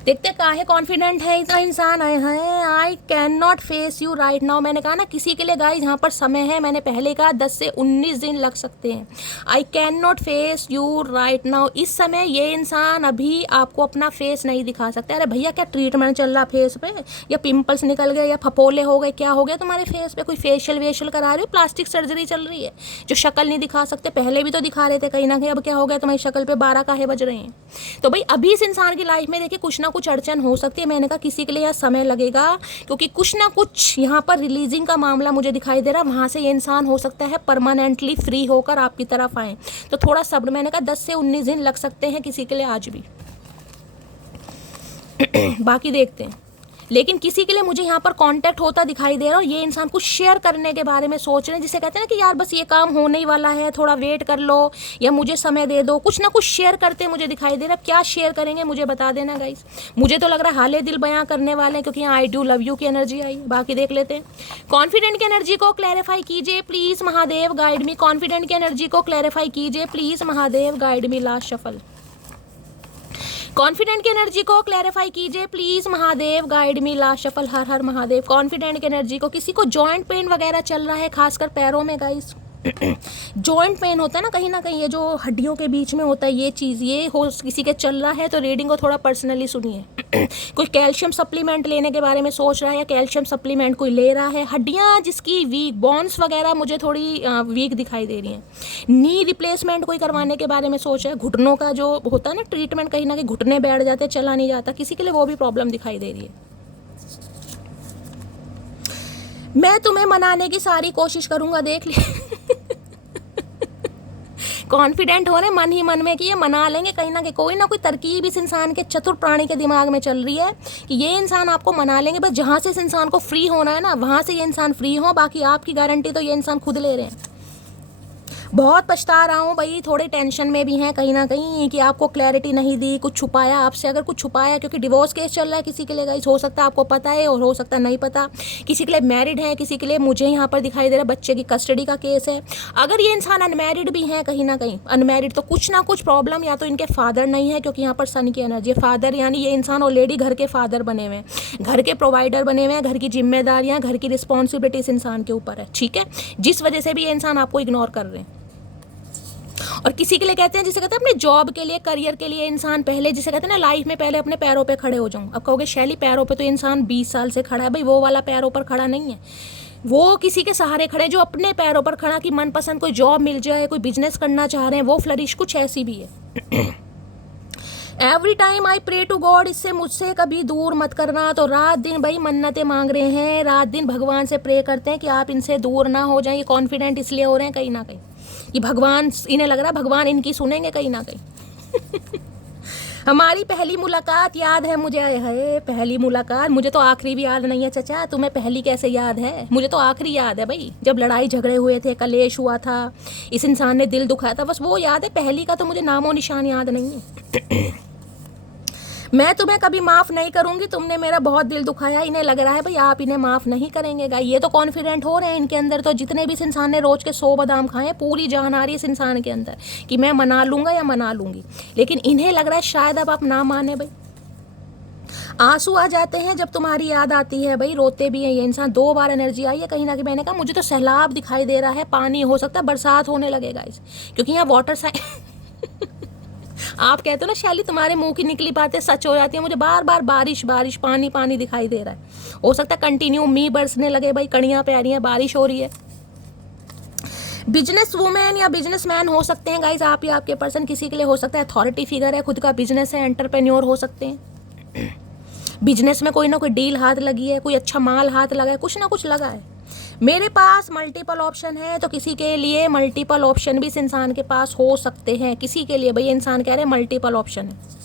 देखते काहे कॉन्फिडेंट है इतना इंसान आए हैं। I can not face you right now. मैंने कहा ना किसी के लिए गाइस यहाँ पर समय है, मैंने पहले कहा 10 से 19 दिन लग सकते हैं। I can not face you right now. इस समय ये इंसान अभी आपको अपना फेस नहीं दिखा सकते। अरे भैया क्या ट्रीटमेंट चल रहा फेस पे, या पिंपल्स निकल गए, या फपोले हो गए, क्या हो गया तुम्हारे फेस पे? कोई फेशियल वेशियल करा रहे हो, प्लास्टिक सर्जरी चल रही है जो शक्ल नहीं दिखा सकते? पहले भी तो दिखा रहे थे कहीं ना कहीं, अब क्या हो गया तुम्हारी शक्ल पे 12 काहे बज रहे हैं? तो भाई अभी इस इंसान की लाइफ में देखिए कुछ ना कुछ अड़चन हो सकती है। मैंने कहा किसी के लिए यह समय लगेगा, क्योंकि कुछ ना कुछ यहाँ पर रिलीजिंग का मामला मुझे दिखाई दे रहा है। वहाँ से ये इंसान हो सकता है परमानेंटली फ्री होकर आपकी तरफ आए, तो थोड़ा सब्र। मैंने कहा 10 से 19 दिन लग सकते हैं किसी के लिए आज भी। बाकी देखते हैं। लेकिन किसी के लिए मुझे यहाँ पर कांटेक्ट होता दिखाई दे रहा है, और ये इंसान कुछ शेयर करने के बारे में सोच रहे हैं, जिसे कहते हैं ना कि यार बस ये काम होने ही वाला है, थोड़ा वेट कर लो या मुझे समय दे दो। कुछ ना कुछ शेयर करते मुझे दिखाई दे रहा है। क्या शेयर करेंगे मुझे बता देना गाइस। मुझे तो लग रहा है हाले दिल बयां करने वाले हैं, क्योंकि यहाँ आई डू लव यू की एनर्जी आई। बाकी देख लेते हैं। कॉन्फिडेंट की एनर्जी को क्लैरिफाई कीजिए please, Mahadev guide me. Confident की एनर्जी को क्लैरिफाई कीजिए please, Mahadev guide me. Last shuffle. Confident की एनर्जी को क्लैरिफाई कीजिए please, Mahadev guide me. Last shuffle. हर हर महादेव। कॉन्फिडेंट की एनर्जी को, किसी को जॉइंट पेन वगैरह चल रहा है, खासकर पैरों में गाइस। जॉइंट पेन होता है ना कहीं ये जो हड्डियों के बीच में होता है, ये चीज़ ये हो किसी के चल रहा है, तो रीडिंग को थोड़ा पर्सनली सुनिए। कोई कैल्शियम सप्लीमेंट लेने के बारे में सोच रहा है, या कैल्शियम सप्लीमेंट कोई ले रहा है। हड्डियाँ जिसकी वीक, बोन्स वगैरह मुझे थोड़ी वीक दिखाई दे रही हैं। नी रिप्लेसमेंट कोई करवाने के बारे में सोच रहा है। घुटनों का जो होता है ना ट्रीटमेंट, कहीं ना कहीं घुटने बैठ जाते, चला नहीं जाता, किसी के लिए वो भी प्रॉब्लम दिखाई दे रही है। मैं तुम्हें मनाने की सारी कोशिश करूंगा, देख लिया। कॉन्फिडेंट हो रहे मन ही मन में कि ये मना लेंगे, कहीं ना कहीं कोई ना कोई तरकीब इस इंसान के चतुर प्राणी के दिमाग में चल रही है कि ये इंसान आपको मना लेंगे। बस जहाँ से इस इंसान को फ्री होना है ना, वहाँ से ये इंसान फ्री हो। बाकी आपकी गारंटी तो ये इंसान खुद ले रहे हैं। बहुत पछता रहा हूँ भाई, थोड़े टेंशन में भी हैं कहीं ना कहीं कि आपको क्लैरिटी नहीं दी, कुछ छुपाया आपसे। अगर कुछ छुपाया, क्योंकि डिवोर्स केस चल रहा है किसी के लिए गाइस, हो सकता है आपको पता है और हो सकता है नहीं पता। किसी के लिए मैरिड है, किसी के लिए मुझे यहाँ पर दिखाई दे रहा है बच्चे की कस्टडी का केस है। अगर ये इंसान अनमैरिड भी है कहीं ना कहीं अनमैरिड, तो कुछ ना कुछ प्रॉब्लम या तो इनके फादर नहीं है, क्योंकि यहाँ पर सन की एनर्जी फादर, यानी ये इंसान ऑलरेडी घर के फादर बने हुए हैं, घर के प्रोवाइडर बने हुए हैं, घर की जिम्मेदारियाँ, घर की रिस्पॉन्सिबिलिटी इस इंसान के ऊपर है, ठीक है, जिस वजह से भी ये इंसान आपको इग्नोर कर रहे हैं। और किसी के लिए कहते हैं, जिसे कहते हैं अपने जॉब के लिए, करियर के लिए इंसान पहले, जिसे कहते हैं ना लाइफ में पहले अपने पैरों पे खड़े हो जाऊं। अब कहोगे शैली पैरों पे तो इंसान 20 साल से खड़ा है, भाई वो वाला पैरों पर खड़ा नहीं है, वो किसी के सहारे खड़े जो अपने पैरों पर खड़ा, कि मनपसंद कोई जॉब मिल जाए, कोई बिजनेस करना चाह रहे हैं, वो फ्लरिश, कुछ ऐसी भी है। Every time I pray to God, इससे मुझसे कभी दूर मत करना। तो रात दिन भाई मन्नतें मांग रहे हैं, रात दिन भगवान से प्रे करते हैं कि आप इनसे दूर ना हो जाएं। ये कॉन्फिडेंट इसलिए हो रहे हैं कहीं ना कहीं कि भगवान, इन्हें लग रहा है भगवान इनकी सुनेंगे कहीं ना कहीं। हमारी पहली मुलाकात याद है मुझे, है पहली मुलाकात, मुझे तो आखिरी भी याद नहीं है चाचा, तुम्हें पहली कैसे याद है? मुझे तो आखिरी याद है भाई, जब लड़ाई झगड़े हुए थे, कलेश हुआ था, इस इंसान ने दिल दुखाया था, बस वो याद है। पहली का तो मुझे नामो निशान याद नहीं है। मैं तुम्हें कभी माफ़ नहीं करूंगी, तुमने मेरा बहुत दिल दुखाया। इन्हें लग रहा है भाई आप इन्हें माफ़ नहीं करेंगे गाइस, ये तो कॉन्फिडेंट हो रहे हैं इनके अंदर। तो जितने भी इस इंसान ने रोज के 100 बादाम खाए, पूरी जान आ रही है इस इंसान के अंदर कि मैं मना लूंगा या मना लूंगी, लेकिन इन्हें लग रहा है शायद अब आप ना माने भाई। आंसू आ जाते हैं जब तुम्हारी याद आती है भाई, रोते भी है ये इंसान। 2 बार एनर्जी आई है कहीं ना कहीं। मैंने कहा मुझे तो सैलाब दिखाई दे रहा है, पानी हो सकता है, बरसात होने लगेगा इस, क्योंकि यहाँ वाटर साइन आप कहते हो ना शैली तुम्हारे मुंह की निकली बातें सच हो जाती है। मुझे बार बार बारिश बारिश पानी पानी दिखाई दे रहा है। हो सकता है कंटिन्यू मी बरसने लगे भाई, कड़ियाँ पे आ रही हैं, बारिश हो रही है। बिजनेस वूमेन या बिजनेसमैन हो सकते हैं गाइज आप या आपके पर्सन, किसी के लिए हो सकता है अथॉरिटी फिगर है, खुद का बिजनेस है, एंटरप्रेन्योर हो सकते हैं। बिजनेस में कोई ना कोई डील हाथ लगी है, कोई अच्छा माल हाथ लगा है, कुछ ना कुछ लगा है। मेरे पास मल्टीपल ऑप्शन है, तो किसी के लिए मल्टीपल ऑप्शन भी इस इंसान के पास हो सकते हैं। किसी के लिए भाई इंसान कह रहे हैं मल्टीपल ऑप्शन है।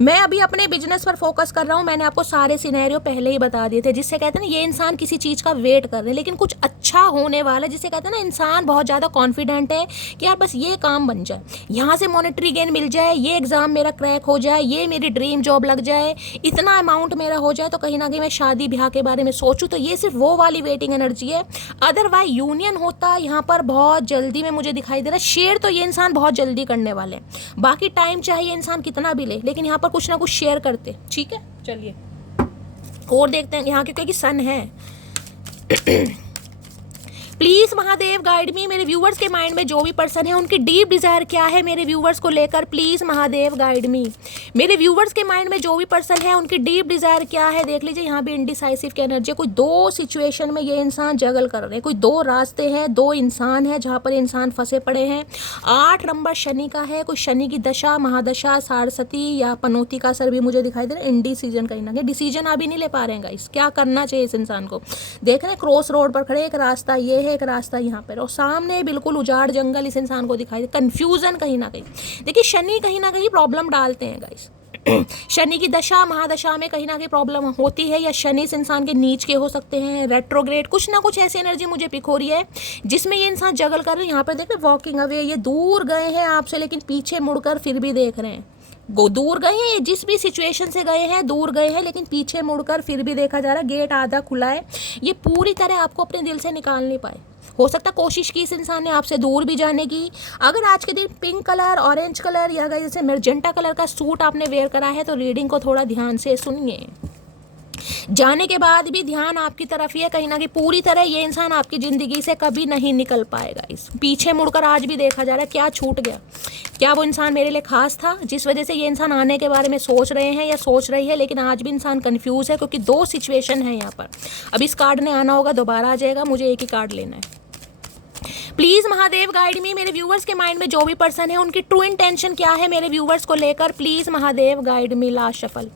मैं अभी अपने बिजनेस पर फोकस कर रहा हूँ। मैंने आपको सारे सिनेरियो पहले ही बता दिए थे, जिससे कहते हैं ना ये इंसान किसी चीज़ का वेट कर रहे हैं, लेकिन कुछ अच्छा होने वाला है, जिसे कहते हैं ना इंसान बहुत ज़्यादा कॉन्फिडेंट है कि यार बस ये काम बन जाए, यहाँ से मॉनेटरी गेन मिल जाए, ये एग्ज़ाम मेरा क्रैक हो जाए, ये मेरी ड्रीम जॉब लग जाए, इतना अमाउंट मेरा हो जाए, तो कहीं ना कहीं मैं शादी ब्याह के बारे में सोचूँ। तो ये सिर्फ वो वाली वेटिंग एनर्जी है। अदरवाइज यूनियन होता यहाँ पर बहुत जल्दी में मुझे दिखाई दे रहा है। शेयर तो ये इंसान बहुत जल्दी करने वाले हैं, बाकी टाइम चाहिए इंसान कितना भी ले, लेकिन यहाँ पर कुछ ना कुछ शेयर करते। ठीक है, चलिए और देखते हैं यहाँ के, क्योंकि सन है। प्लीज महादेव गाइड मी, मेरे व्यूवर्स के माइंड में जो भी पर्सन है उनकी डीप डिजायर क्या है मेरे व्यूवर्स को लेकर, प्लीज महादेव गाइड मी। मेरे व्यूवर्स के माइंड में जो भी पर्सन है उनकी डीप डिजायर क्या है, देख लीजिए यहाँ भी इनडिसाइसिव की एनर्जी। कोई 2 सिचुएशन में ये इंसान जगल कर रहे हैं, कोई 2 रास्ते हैं, 2 इंसान है जहाँ पर इंसान फंसे पड़े हैं। 8 नंबर शनि का है, कोई शनि की दशा, महादशा, सारस्वती या पनौती का असर भी मुझे दिखाई दे रहा है। इनडिसीजन कहीं ना कहीं, डिसीजन अभी नहीं ले पा रहे हैं गाइस, क्या करना चाहिए इस इंसान को। देख रहे हैं क्रॉस रोड पर खड़े, एक रास्ता ये है, एक रास्ता यहाँ पर, और सामने बिल्कुल उजाड़ जंगल इस इंसान को दिखाई दे। कंफ्यूजन कहीं ना कहीं, देखिए शनि कहीं ना कहीं प्रॉब्लम डालते हैं गाइस। शनि की दशा महादशा में कहीं ना कहीं प्रॉब्लम होती है, या शनि इस इंसान के नीच के हो सकते हैं, रेट्रोग्रेड, कुछ ना कुछ ऐसी एनर्जी मुझे पिक हो रही है जिसमें ये इंसान जगल कर रहे हैं। यहाँ पर देख रहे वॉकिंग अवे, ये दूर गए हैं आपसे लेकिन पीछे मुड़कर फिर भी देख रहे हैं। दूर गए हैं, जिस भी सिचुएशन से गए हैं दूर गए हैं, लेकिन पीछे मुड़कर फिर भी देखा जा रहा है, गेट आधा खुला है। ये पूरी तरह आपको अपने दिल से निकाल नहीं पाए। हो सकता है कोशिश की इस इंसान ने आपसे दूर भी जाने की। अगर आज के दिन पिंक कलर, ऑरेंज कलर या जैसे मैजेंटा कलर का सूट आपने वेयर करा है, तो रीडिंग को थोड़ा ध्यान से सुनिए। जाने के बाद भी ध्यान आपकी तरफ ही है कहीं ना कहीं। पूरी तरह ये इंसान आपकी ज़िंदगी से कभी नहीं निकल पाएगा। इस पीछे मुड़कर आज भी देखा जा रहा है, क्या छूट गया, क्या वो इंसान मेरे लिए खास था जिस वजह से ये इंसान आने के बारे में सोच रहे हैं या सोच रही है, लेकिन आज भी इंसान कंफ्यूज है क्योंकि 2 सिचुएशन है यहाँ पर। अब इस कार्ड ने आना होगा, दोबारा आ जाएगा, मुझे एक ही कार्ड लेना है। प्लीज महादेव गाइड मी, मेरे व्यूवर्स के माइंड में जो भी पर्सन है उनकी ट्रू इंटेंशन क्या है मेरे व्यूवर्स को लेकर, please Mahadev guide me. Last shuffle,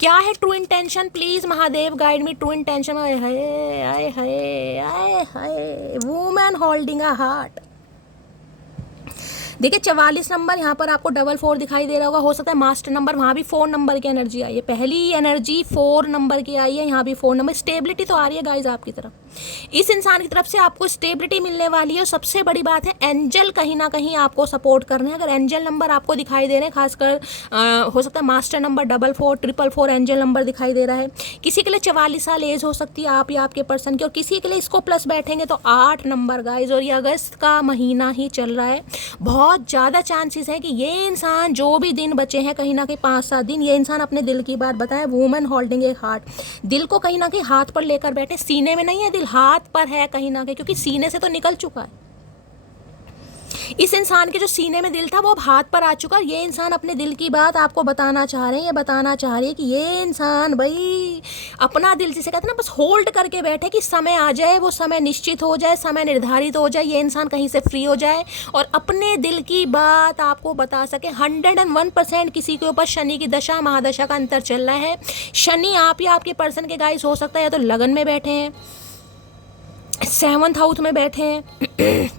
क्या है true intention, please Mahadev guide me. True intention, आए हाय आए हाय आए हाय, वुमन होल्डिंग अ हार्ट। देखिए 44 नंबर यहाँ पर आपको 44 दिखाई दे रहा होगा, हो सकता है मास्टर नंबर, वहाँ भी 4 नंबर की एनर्जी आई है, पहली एनर्जी 4 नंबर की आई है, यहाँ भी 4 नंबर। स्टेबिलिटी तो आ रही है गाइज आपकी तरफ, इस इंसान की तरफ से आपको स्टेबिलिटी मिलने वाली है। और सबसे बड़ी बात है एंजल कहीं ना कहीं आपको सपोर्ट कर रहे हैं। अगर एंजल नंबर आपको दिखाई दे रहे हैं, खासकर हो सकता है मास्टर नंबर 44 444 एंजल नंबर दिखाई दे रहा है। किसी के लिए 44 साल एज हो सकती है आप या आपके पर्सन की, और किसी के लिए इसको प्लस बैठेंगे तो 8 नंबर गाइज। और ये अगस्त का महीना ही चल रहा है, बहुत ज़्यादा चांसेस है कि ये इंसान जो भी दिन बचे हैं कहीं ना कहीं 5-7 दिन, ये इंसान अपने दिल की बात बताए। वुमेन होल्डिंग ए हार्ट, दिल को कहीं ना कहीं हाथ पर लेकर बैठे, सीने में नहीं है दिल, हाथ पर है कहीं ना कहीं, क्योंकि सीने से तो निकल चुका है। इस इंसान के जो सीने में दिल था वो अब हाथ पर आ चुका है। ये इंसान अपने दिल की बात आपको बताना चाह रहे हैं, ये बताना चाह रहे हैं कि ये इंसान भाई अपना दिल, जिसे कहते हैं ना, बस होल्ड करके बैठे कि समय आ जाए, वो समय निश्चित हो जाए, समय निर्धारित हो जाए, ये इंसान कहीं से फ्री हो जाए और अपने दिल की बात आपको बता सके। 101% किसी के ऊपर शनि की दशा महादशा का अंतर चल रहा है। शनि आप या आपके पर्सन के गाइस हो सकता है या तो लगन में बैठे हैं, 7th हाउस में बैठे हैं,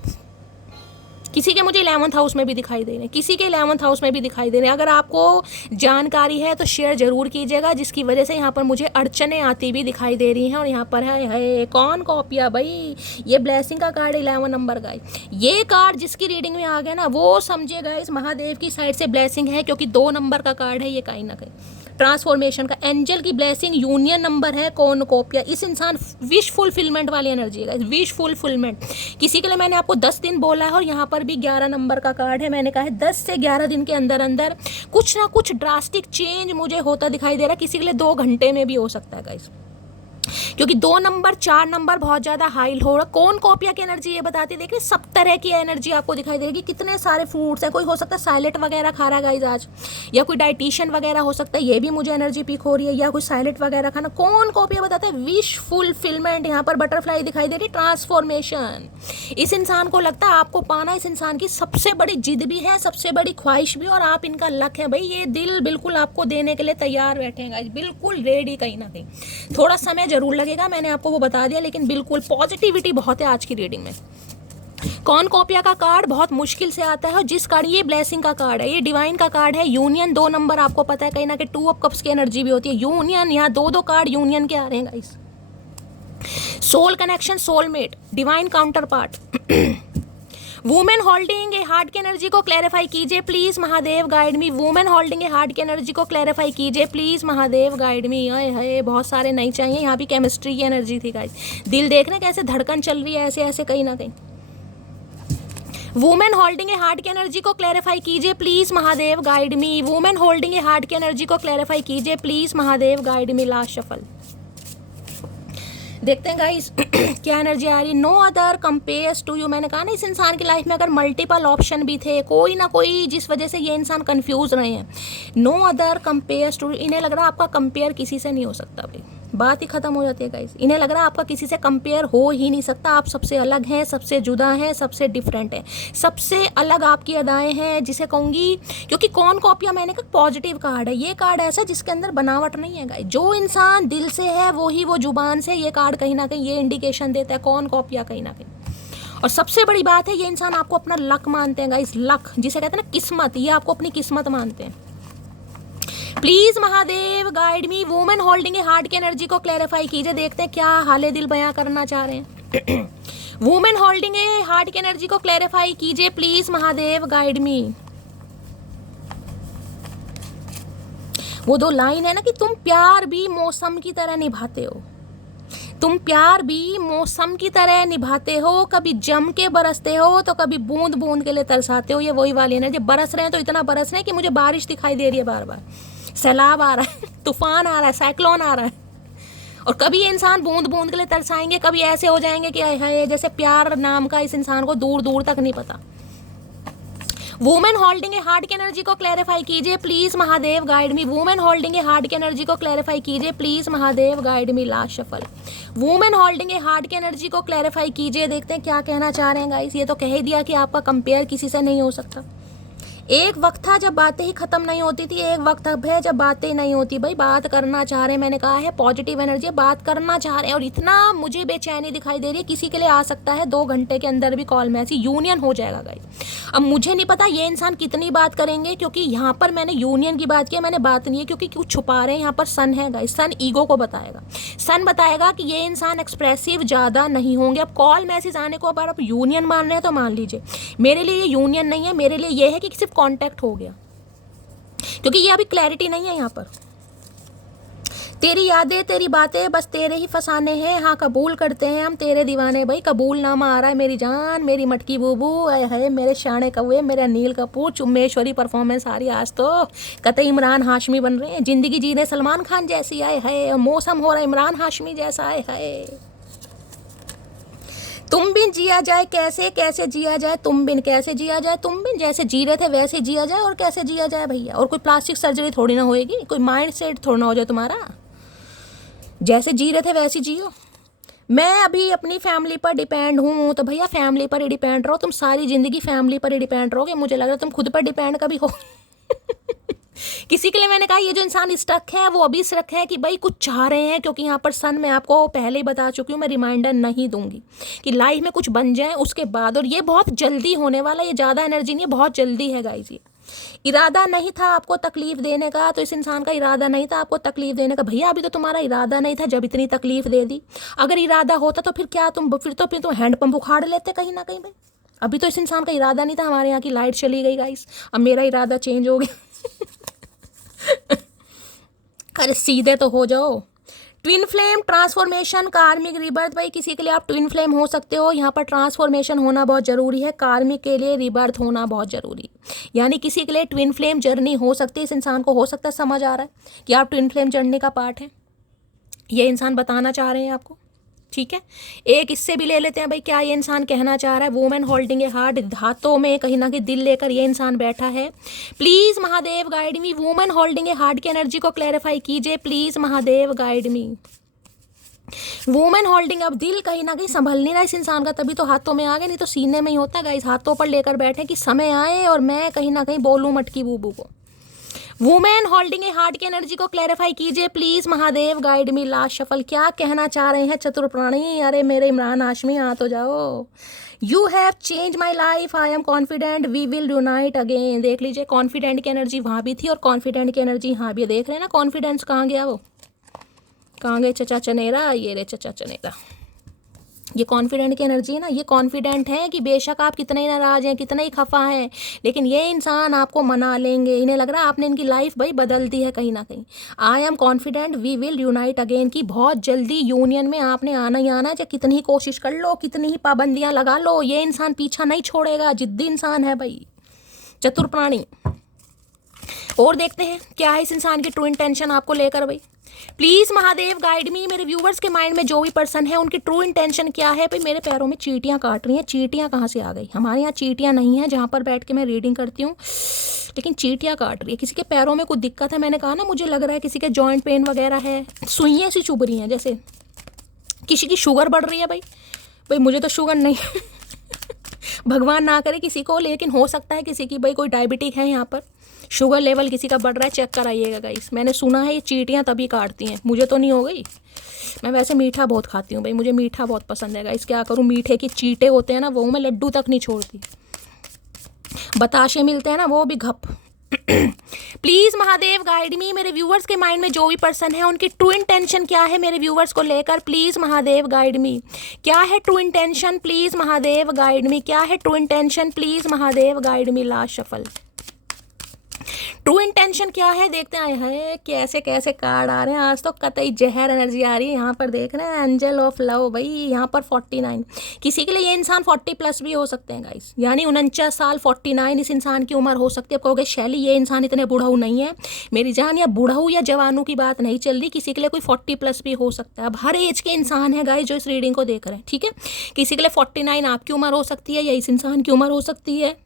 किसी के मुझे 11th हाउस में भी दिखाई दे रहे हैं, किसी के 11th हाउस में भी दिखाई दे रहे हैं। अगर आपको जानकारी है तो शेयर जरूर कीजिएगा, जिसकी वजह से यहाँ पर मुझे अड़चने आती भी दिखाई दे रही हैं। और यहाँ पर है कौन कॉपिया भाई, ये ब्लेसिंग का कार्ड 11 नंबर का। ये कार्ड जिसकी रीडिंग में आ गया ना वो समझिएगा इस महादेव की साइड से ब्लेसिंग है, क्योंकि 2 नंबर का कार्ड है ये, कहीं ना कहीं ट्रांसफॉर्मेशन का, एंजल की ब्लेसिंग, यूनियन नंबर है कॉर्नकोपिया। इस इंसान विश फुलफिलमेंट वाली एनर्जी है, विश फुलफिलमेंट। किसी के लिए मैंने आपको 10 दिन बोला है और यहाँ पर भी 11 नंबर का कार्ड है। मैंने कहा है 10 से 11 दिन के अंदर अंदर कुछ ना कुछ ड्रास्टिक चेंज मुझे होता दिखाई दे रहा है। किसी के लिए 2 घंटे में भी हो सकता है गाइस, क्योंकि 2 नंबर 4 नंबर बहुत ज़्यादा हाई हो रहा है। कौन कॉपिया की एनर्जी ये बताती है, देखिए सब तरह की एनर्जी आपको दिखाई देगी। कितने सारे फ्रूट्स हैं, कोई हो सकता है साइलेंट वगैरह खा रहा है गाइस आज, या कोई डाइटिशियन वगैरह हो सकता है, ये भी मुझे एनर्जी पीक हो रही है, या कोई साइलेंट वगैरह खाना। कौन कॉपिया बताता है विश फुलफिलमेंट। यहाँ पर बटरफ्लाई दिखाई दे रही, ट्रांसफॉर्मेशन। इस इंसान को लगता है आपको पाना इस इंसान की सबसे बड़ी जिद भी है, सबसे बड़ी ख्वाहिश भी, और आप इनका लक है भाई। ये दिल बिल्कुल आपको देने के लिए तैयार बैठे हैं गाइस, बिल्कुल रेडी। कहीं ना कहीं थोड़ा समय जरूर लगेगा, मैंने आपको वो बता दिया, लेकिन बिल्कुल पॉजिटिविटी बहुत है आज की रीडिंग में। कौन कॉपिया का कार्ड बहुत मुश्किल से आता है, और जिस कार्ड, ये ब्लेसिंग का कार्ड है, ये डिवाइन का कार्ड है। यूनियन 2 नंबर आपको पता है कहीं ना कहीं 2 ऑफ कप्स की एनर्जी भी होती है। यूनियन, यहाँ 2 कार्ड यूनियन के आ रहे हैं guys. Soul connection, soulmate, divine counterpart. Women holding a heart की एनर्जी को क्लैरिफाई कीजिए please, Mahadev guide me. Women holding a heart की एनर्जी को क्लैरिफाई कीजिए प्लीज, महादेव गाइड मी। है बहुत सारे नहीं चाहिए, यहाँ भी केमिस्ट्री की एनर्जी थी गाइस। दिल देख रहे कैसे धड़कन चल रही है, ऐसे ऐसे कहीं ना कहीं। वुमेन होल्डिंग ए हार्ट की एनर्जी को क्लैरिफाई कीजिए please, Mahadev guide me. Women holding a heart की एनर्जी को क्लैरिफाई कीजिए please, Mahadev guide me. Last shuffle देखते हैं गाइस क्या एनर्जी आ रही है। No other compares to you. मैंने कहा ना, इस इंसान की लाइफ में अगर मल्टीपल ऑप्शन भी थे, कोई ना कोई जिस वजह से ये इंसान कंफ्यूज रहे हैं। नो अदर कंपेयर्स टू, इन्हें लग रहा है आपका कंपेयर किसी से नहीं हो सकता भाई, बात ही खत्म हो जाती है गाइस। इन्हें लग रहा है आपका किसी से कंपेयर हो ही नहीं सकता, आप सबसे अलग हैं, सबसे जुदा हैं, सबसे डिफरेंट है, सबसे अलग आपकी अदाएं हैं, जिसे कहूँगी। क्योंकि कौन कॉपिया मैंने कहा पॉजिटिव कार्ड है, ये कार्ड ऐसा जिसके अंदर बनावट नहीं है गाइस। जो इंसान दिल से है वो ही वो जुबान से, ये कार्ड कहीं ना कहीं ये इंडिकेशन देता है, कौन कॉपिया कहीं ना कहीं। और सबसे बड़ी बात है, ये इंसान आपको अपना लक मानते हैं गाइस, लक जिसे कहते हैं ना किस्मत, ये आपको अपनी किस्मत मानते हैं। Please Mahadev guide me. Women holding a heart की एनर्जी को क्लैरिफाई कीजिए, देखते हैं क्या हाले दिल बयां करना चाह रहे हैं। वुमेन होल्डिंग ए हार्ट की एनर्जी को क्लैरिफाई कीजिए प्लीज, महादेव गाइड मी। वो 2 लाइन है ना कि तुम प्यार भी मौसम की तरह निभाते हो, तुम प्यार भी मौसम की तरह निभाते हो, कभी जम के बरसते हो तो कभी बूंद बूंद के लिए तरसाते हो। ये वही वाली है ना, जब बरस रहे हैं तो इतना बरस रहे हैं कि मुझे बारिश दिखाई दे रही है, बार बार सैलाब आ रहा है, तूफान आ रहा है, साइक्लोन आ रहा है। और कभी ये इंसान बूंद बूंद के लिए तरसाएंगे, कभी ऐसे हो जाएंगे कि हाय, जैसे प्यार नाम का इस इंसान को दूर दूर तक नहीं पता। वुमेन होल्डिंग ए हार्ट की एनर्जी को क्लैरिफाई कीजिए please, Mahadev guide me. Women holding a heart की एनर्जी को क्लैरिफाई कीजिए please, Mahadev guide me. Last shuffle. Women holding a heart की एनर्जी को क्लैरिफाई कीजिए, देखते हैं क्या कहना चाह रहे हैं गाइस। ये तो कह ही दिया कि आपका कंपेयर किसी से नहीं हो सकता। एक वक्त था जब बातें ही खत्म नहीं होती थी, एक वक्त अब है जब बातें नहीं होती। भाई बात करना चाह रहे हैं, मैंने कहा है पॉजिटिव एनर्जी, बात करना चाह रहे हैं और इतना मुझे बेचैनी दिखाई दे रही है। किसी के लिए आ सकता है 2 घंटे के अंदर भी कॉल में ऐसी यूनियन हो जाएगा गाइस। अब मुझे नहीं पता ये इंसान कितनी बात करेंगे, क्योंकि यहाँ पर मैंने यूनियन की बात की, मैंने बात नहीं है क्योंकि कुछ छुपा रहे हैं। यहाँ पर सन है गाइस, सन ईगो को बताएगा। सन बताएगा कि ये इंसान एक्सप्रेसिव ज़्यादा नहीं होंगे। अब कॉल मैसेज आने को अगर आप यूनियन मान रहे हैं तो मान लीजिए, मेरे लिए ये यूनियन नहीं है, मेरे लिए ये है कि सिर्फ कॉन्टैक्ट हो गया, क्योंकि ये अभी क्लैरिटी नहीं है यहाँ पर। तेरी यादें तेरी बातें बस तेरे ही फसाने हैं, हाँ कबूल करते हैं हम तेरे दीवाने। भाई कबूल नामा आ रहा है मेरी जान, मेरी मटकी बूबू, आए है मेरे शाने कौए, मेरे अनिल कपूर, चुम्मेश्वरी परफॉर्मेंस आ रही है आज तो। कतई इमरान हाशमी बन रहे हैं, जिंदगी जी रहे सलमान खान जैसी, आए है मौसम हो रहा है इमरान हाशमी जैसा, आए है। तुम बिन जिया जाए कैसे, कैसे जिया जाए, तुम बिन कैसे जिया जाए, तुम बिन जैसे जी रहे थे वैसे जिया जाए, और कैसे जिया जाए भैया। और कोई प्लास्टिक सर्जरी थोड़ी ना होएगी, कोई माइंड सेट थोड़ा ना हो जाए तुम्हारा, जैसे जी रहे थे वैसे जियो। मैं अभी अपनी फैमिली पर डिपेंड हूँ, तो भैया फैमिली पर ही डिपेंड रहो। तुम सारी ज़िंदगी फैमिली पर ही डिपेंड रहोगे, मुझे लग रहा है तुम खुद पर डिपेंड कभी हो किसी के लिए मैंने कहा ये जो इंसान स्टक है वो अभी स्टक है कि भाई कुछ चाह रहे हैं, क्योंकि यहाँ पर सन मैं आपको पहले ही बता चुकी हूँ, मैं रिमाइंडर नहीं दूंगी कि लाइफ में कुछ बन जाए उसके बाद, और ये बहुत जल्दी होने वाला, ये ज़्यादा एनर्जी नहीं है, बहुत जल्दी है गाइस। ये इरादा नहीं था आपको तकलीफ देने का, तो इस इंसान का इरादा नहीं था आपको तकलीफ देने का। भैया अभी तो तुम्हारा इरादा नहीं था जब इतनी तकलीफ दे दी। अगर इरादा होता तो फिर क्या तुम फिर तो हैंडपंप उखाड़ लेते कहीं ना कहीं। भाई अभी तो इस इंसान का इरादा नहीं था। हमारे यहाँ की लाइट चली गई गाइस, अब मेरा इरादा चेंज हो गया अरे सीधे तो हो जाओ। ट्विन फ्लेम ट्रांसफॉर्मेशन कार्मिक रिबर्थ, भाई किसी के लिए आप ट्विन फ्लेम हो सकते हो। यहाँ पर ट्रांसफॉर्मेशन होना बहुत ज़रूरी है, कार्मिक के लिए रिबर्थ होना बहुत ज़रूरी है। यानी किसी के लिए ट्विन फ्लेम जर्नी हो सकती है। इस इंसान को हो सकता है समझ आ रहा है कि आप ट्विन फ्लेम जर्नी का पार्ट है, ये इंसान बताना चाह रहे हैं आपको। ठीक है, एक इससे भी ले लेते हैं भाई, क्या ये इंसान कहना चाह रहा है। वुमेन होल्डिंग ए हार्ट, हाथों में कहीं ना कहीं दिल लेकर ये इंसान बैठा है। Please Mahadev guide me, women holding a heart की एनर्जी को क्लैरिफाई कीजिए please Mahadev guide me. Women holding, अब दिल कहीं ना कहीं संभल नहीं रहा इस इंसान का, तभी तो हाथों में आ गए, नहीं तो सीने में ही होता है गाइस। हाथों पर लेकर बैठे कि समय आए और मैं कहीं ना कहीं बोलूं मटकी बूबू को। वुमेन होल्डिंग ए हार्ट की एनर्जी को क्लैरिफाई कीजिए please Mahadev guide me. Last shuffle, क्या कहना चाह रहे हैं चतुर प्राणी। अरे मेरे इमरान हाशमी आ तो जाओ। You have change my life, I am confident, we will unite again. देख लीजिए कॉन्फिडेंट की एनर्जी वहाँ भी थी और कॉन्फिडेंट की एनर्जी यहाँ भी। देख रहे हैं ना कॉन्फिडेंस कहाँ गया, वो कहाँ गए चचा चनेरा, ये रे चचा चनेरा। ये कॉन्फिडेंट की एनर्जी है ना, ये कॉन्फिडेंट है कि बेशक आप कितने ही नाराज हैं, कितने ही खफा हैं, लेकिन ये इंसान आपको मना लेंगे। इन्हें लग रहा है आपने इनकी लाइफ भाई बदल दी है कहीं ना कहीं। I am confident we will unite again की बहुत जल्दी यूनियन में आपने आना ही आना है। चाहे कितनी ही कोशिश कर लो, कितनी ही पाबंदियां लगा लो, ये इंसान पीछा नहीं छोड़ेगा। जिद्दी इंसान है भाई, चतुर प्राणी। और देखते हैं क्या है इस इंसान की ट्रू इंटेंशन आपको लेकर। भाई प्लीज महादेव गाइड मी, मेरे व्यूवर्स के माइंड में जो भी पर्सन है उनकी ट्रू इंटेंशन क्या है। भाई मेरे पैरों में चींटियां काट रही हैं, चींटियां कहाँ से आ गई। हमारे यहाँ चींटियां नहीं है जहाँ पर बैठ के मैं रीडिंग करती हूँ, लेकिन चींटियां काट रही है। किसी के पैरों में कुछ दिक्कत है, मैंने कहा ना मुझे लग रहा है किसी के जॉइंट पेन वगैरह है, सुइयां सी चुभ रही हैं, जैसे किसी की शुगर बढ़ रही है। भाई मुझे तो शुगर नहीं भगवान ना करे किसी को, लेकिन हो सकता है किसी की भाई कोई डायबिटिक है, यहाँ पर शुगर लेवल किसी का बढ़ रहा है, चेक कराइएगा गाइस। मैंने सुना है ये चींटियां तभी काटती हैं, मुझे तो नहीं हो गई। मैं वैसे मीठा बहुत खाती हूँ भाई, मुझे मीठा बहुत पसंद है गाइस। क्या करूँ, मीठे की चींटे होते हैं ना वो मैं लड्डू तक नहीं छोड़ती, बताशे मिलते हैं ना वो भी घप प्लीज महादेव गाइड मी, मेरे व्यूवर्स के माइंड में जो भी पर्सन है उनकी ट्रू इंटेंशन क्या है मेरे व्यूवर्स को लेकर। प्लीज महादेव गाइड मी, क्या है true intention please Mahadev guide me, क्या है true intention please Mahadev guide me. Last shuffle, true intention क्या है देखते हैं। कैसे कैसे कार्ड आ रहे हैं आज तो, कतई जहर एनर्जी आ रही है। यहाँ पर देख रहे हैं एंजल ऑफ लव, भाई यहाँ पर 49। किसी के लिए ये इंसान 40+ भी हो सकते हैं गाइस, यानी 49 साल 49 इस इंसान की उम्र हो सकती है। अब कहोगे शैली ये इंसान इतने बूढ़ाऊ नहीं है, मेरी जान या बूढ़ाऊ या जवानों की बात नहीं चल रही, किसी के लिए कोई 40+ भी हो सकता है। अब हर एज के इंसान है गाइस जो इस रीडिंग को देख रहे हैं, ठीक है। किसी के लिए 49 आपकी उम्र हो सकती है या इस इंसान की उम्र हो सकती है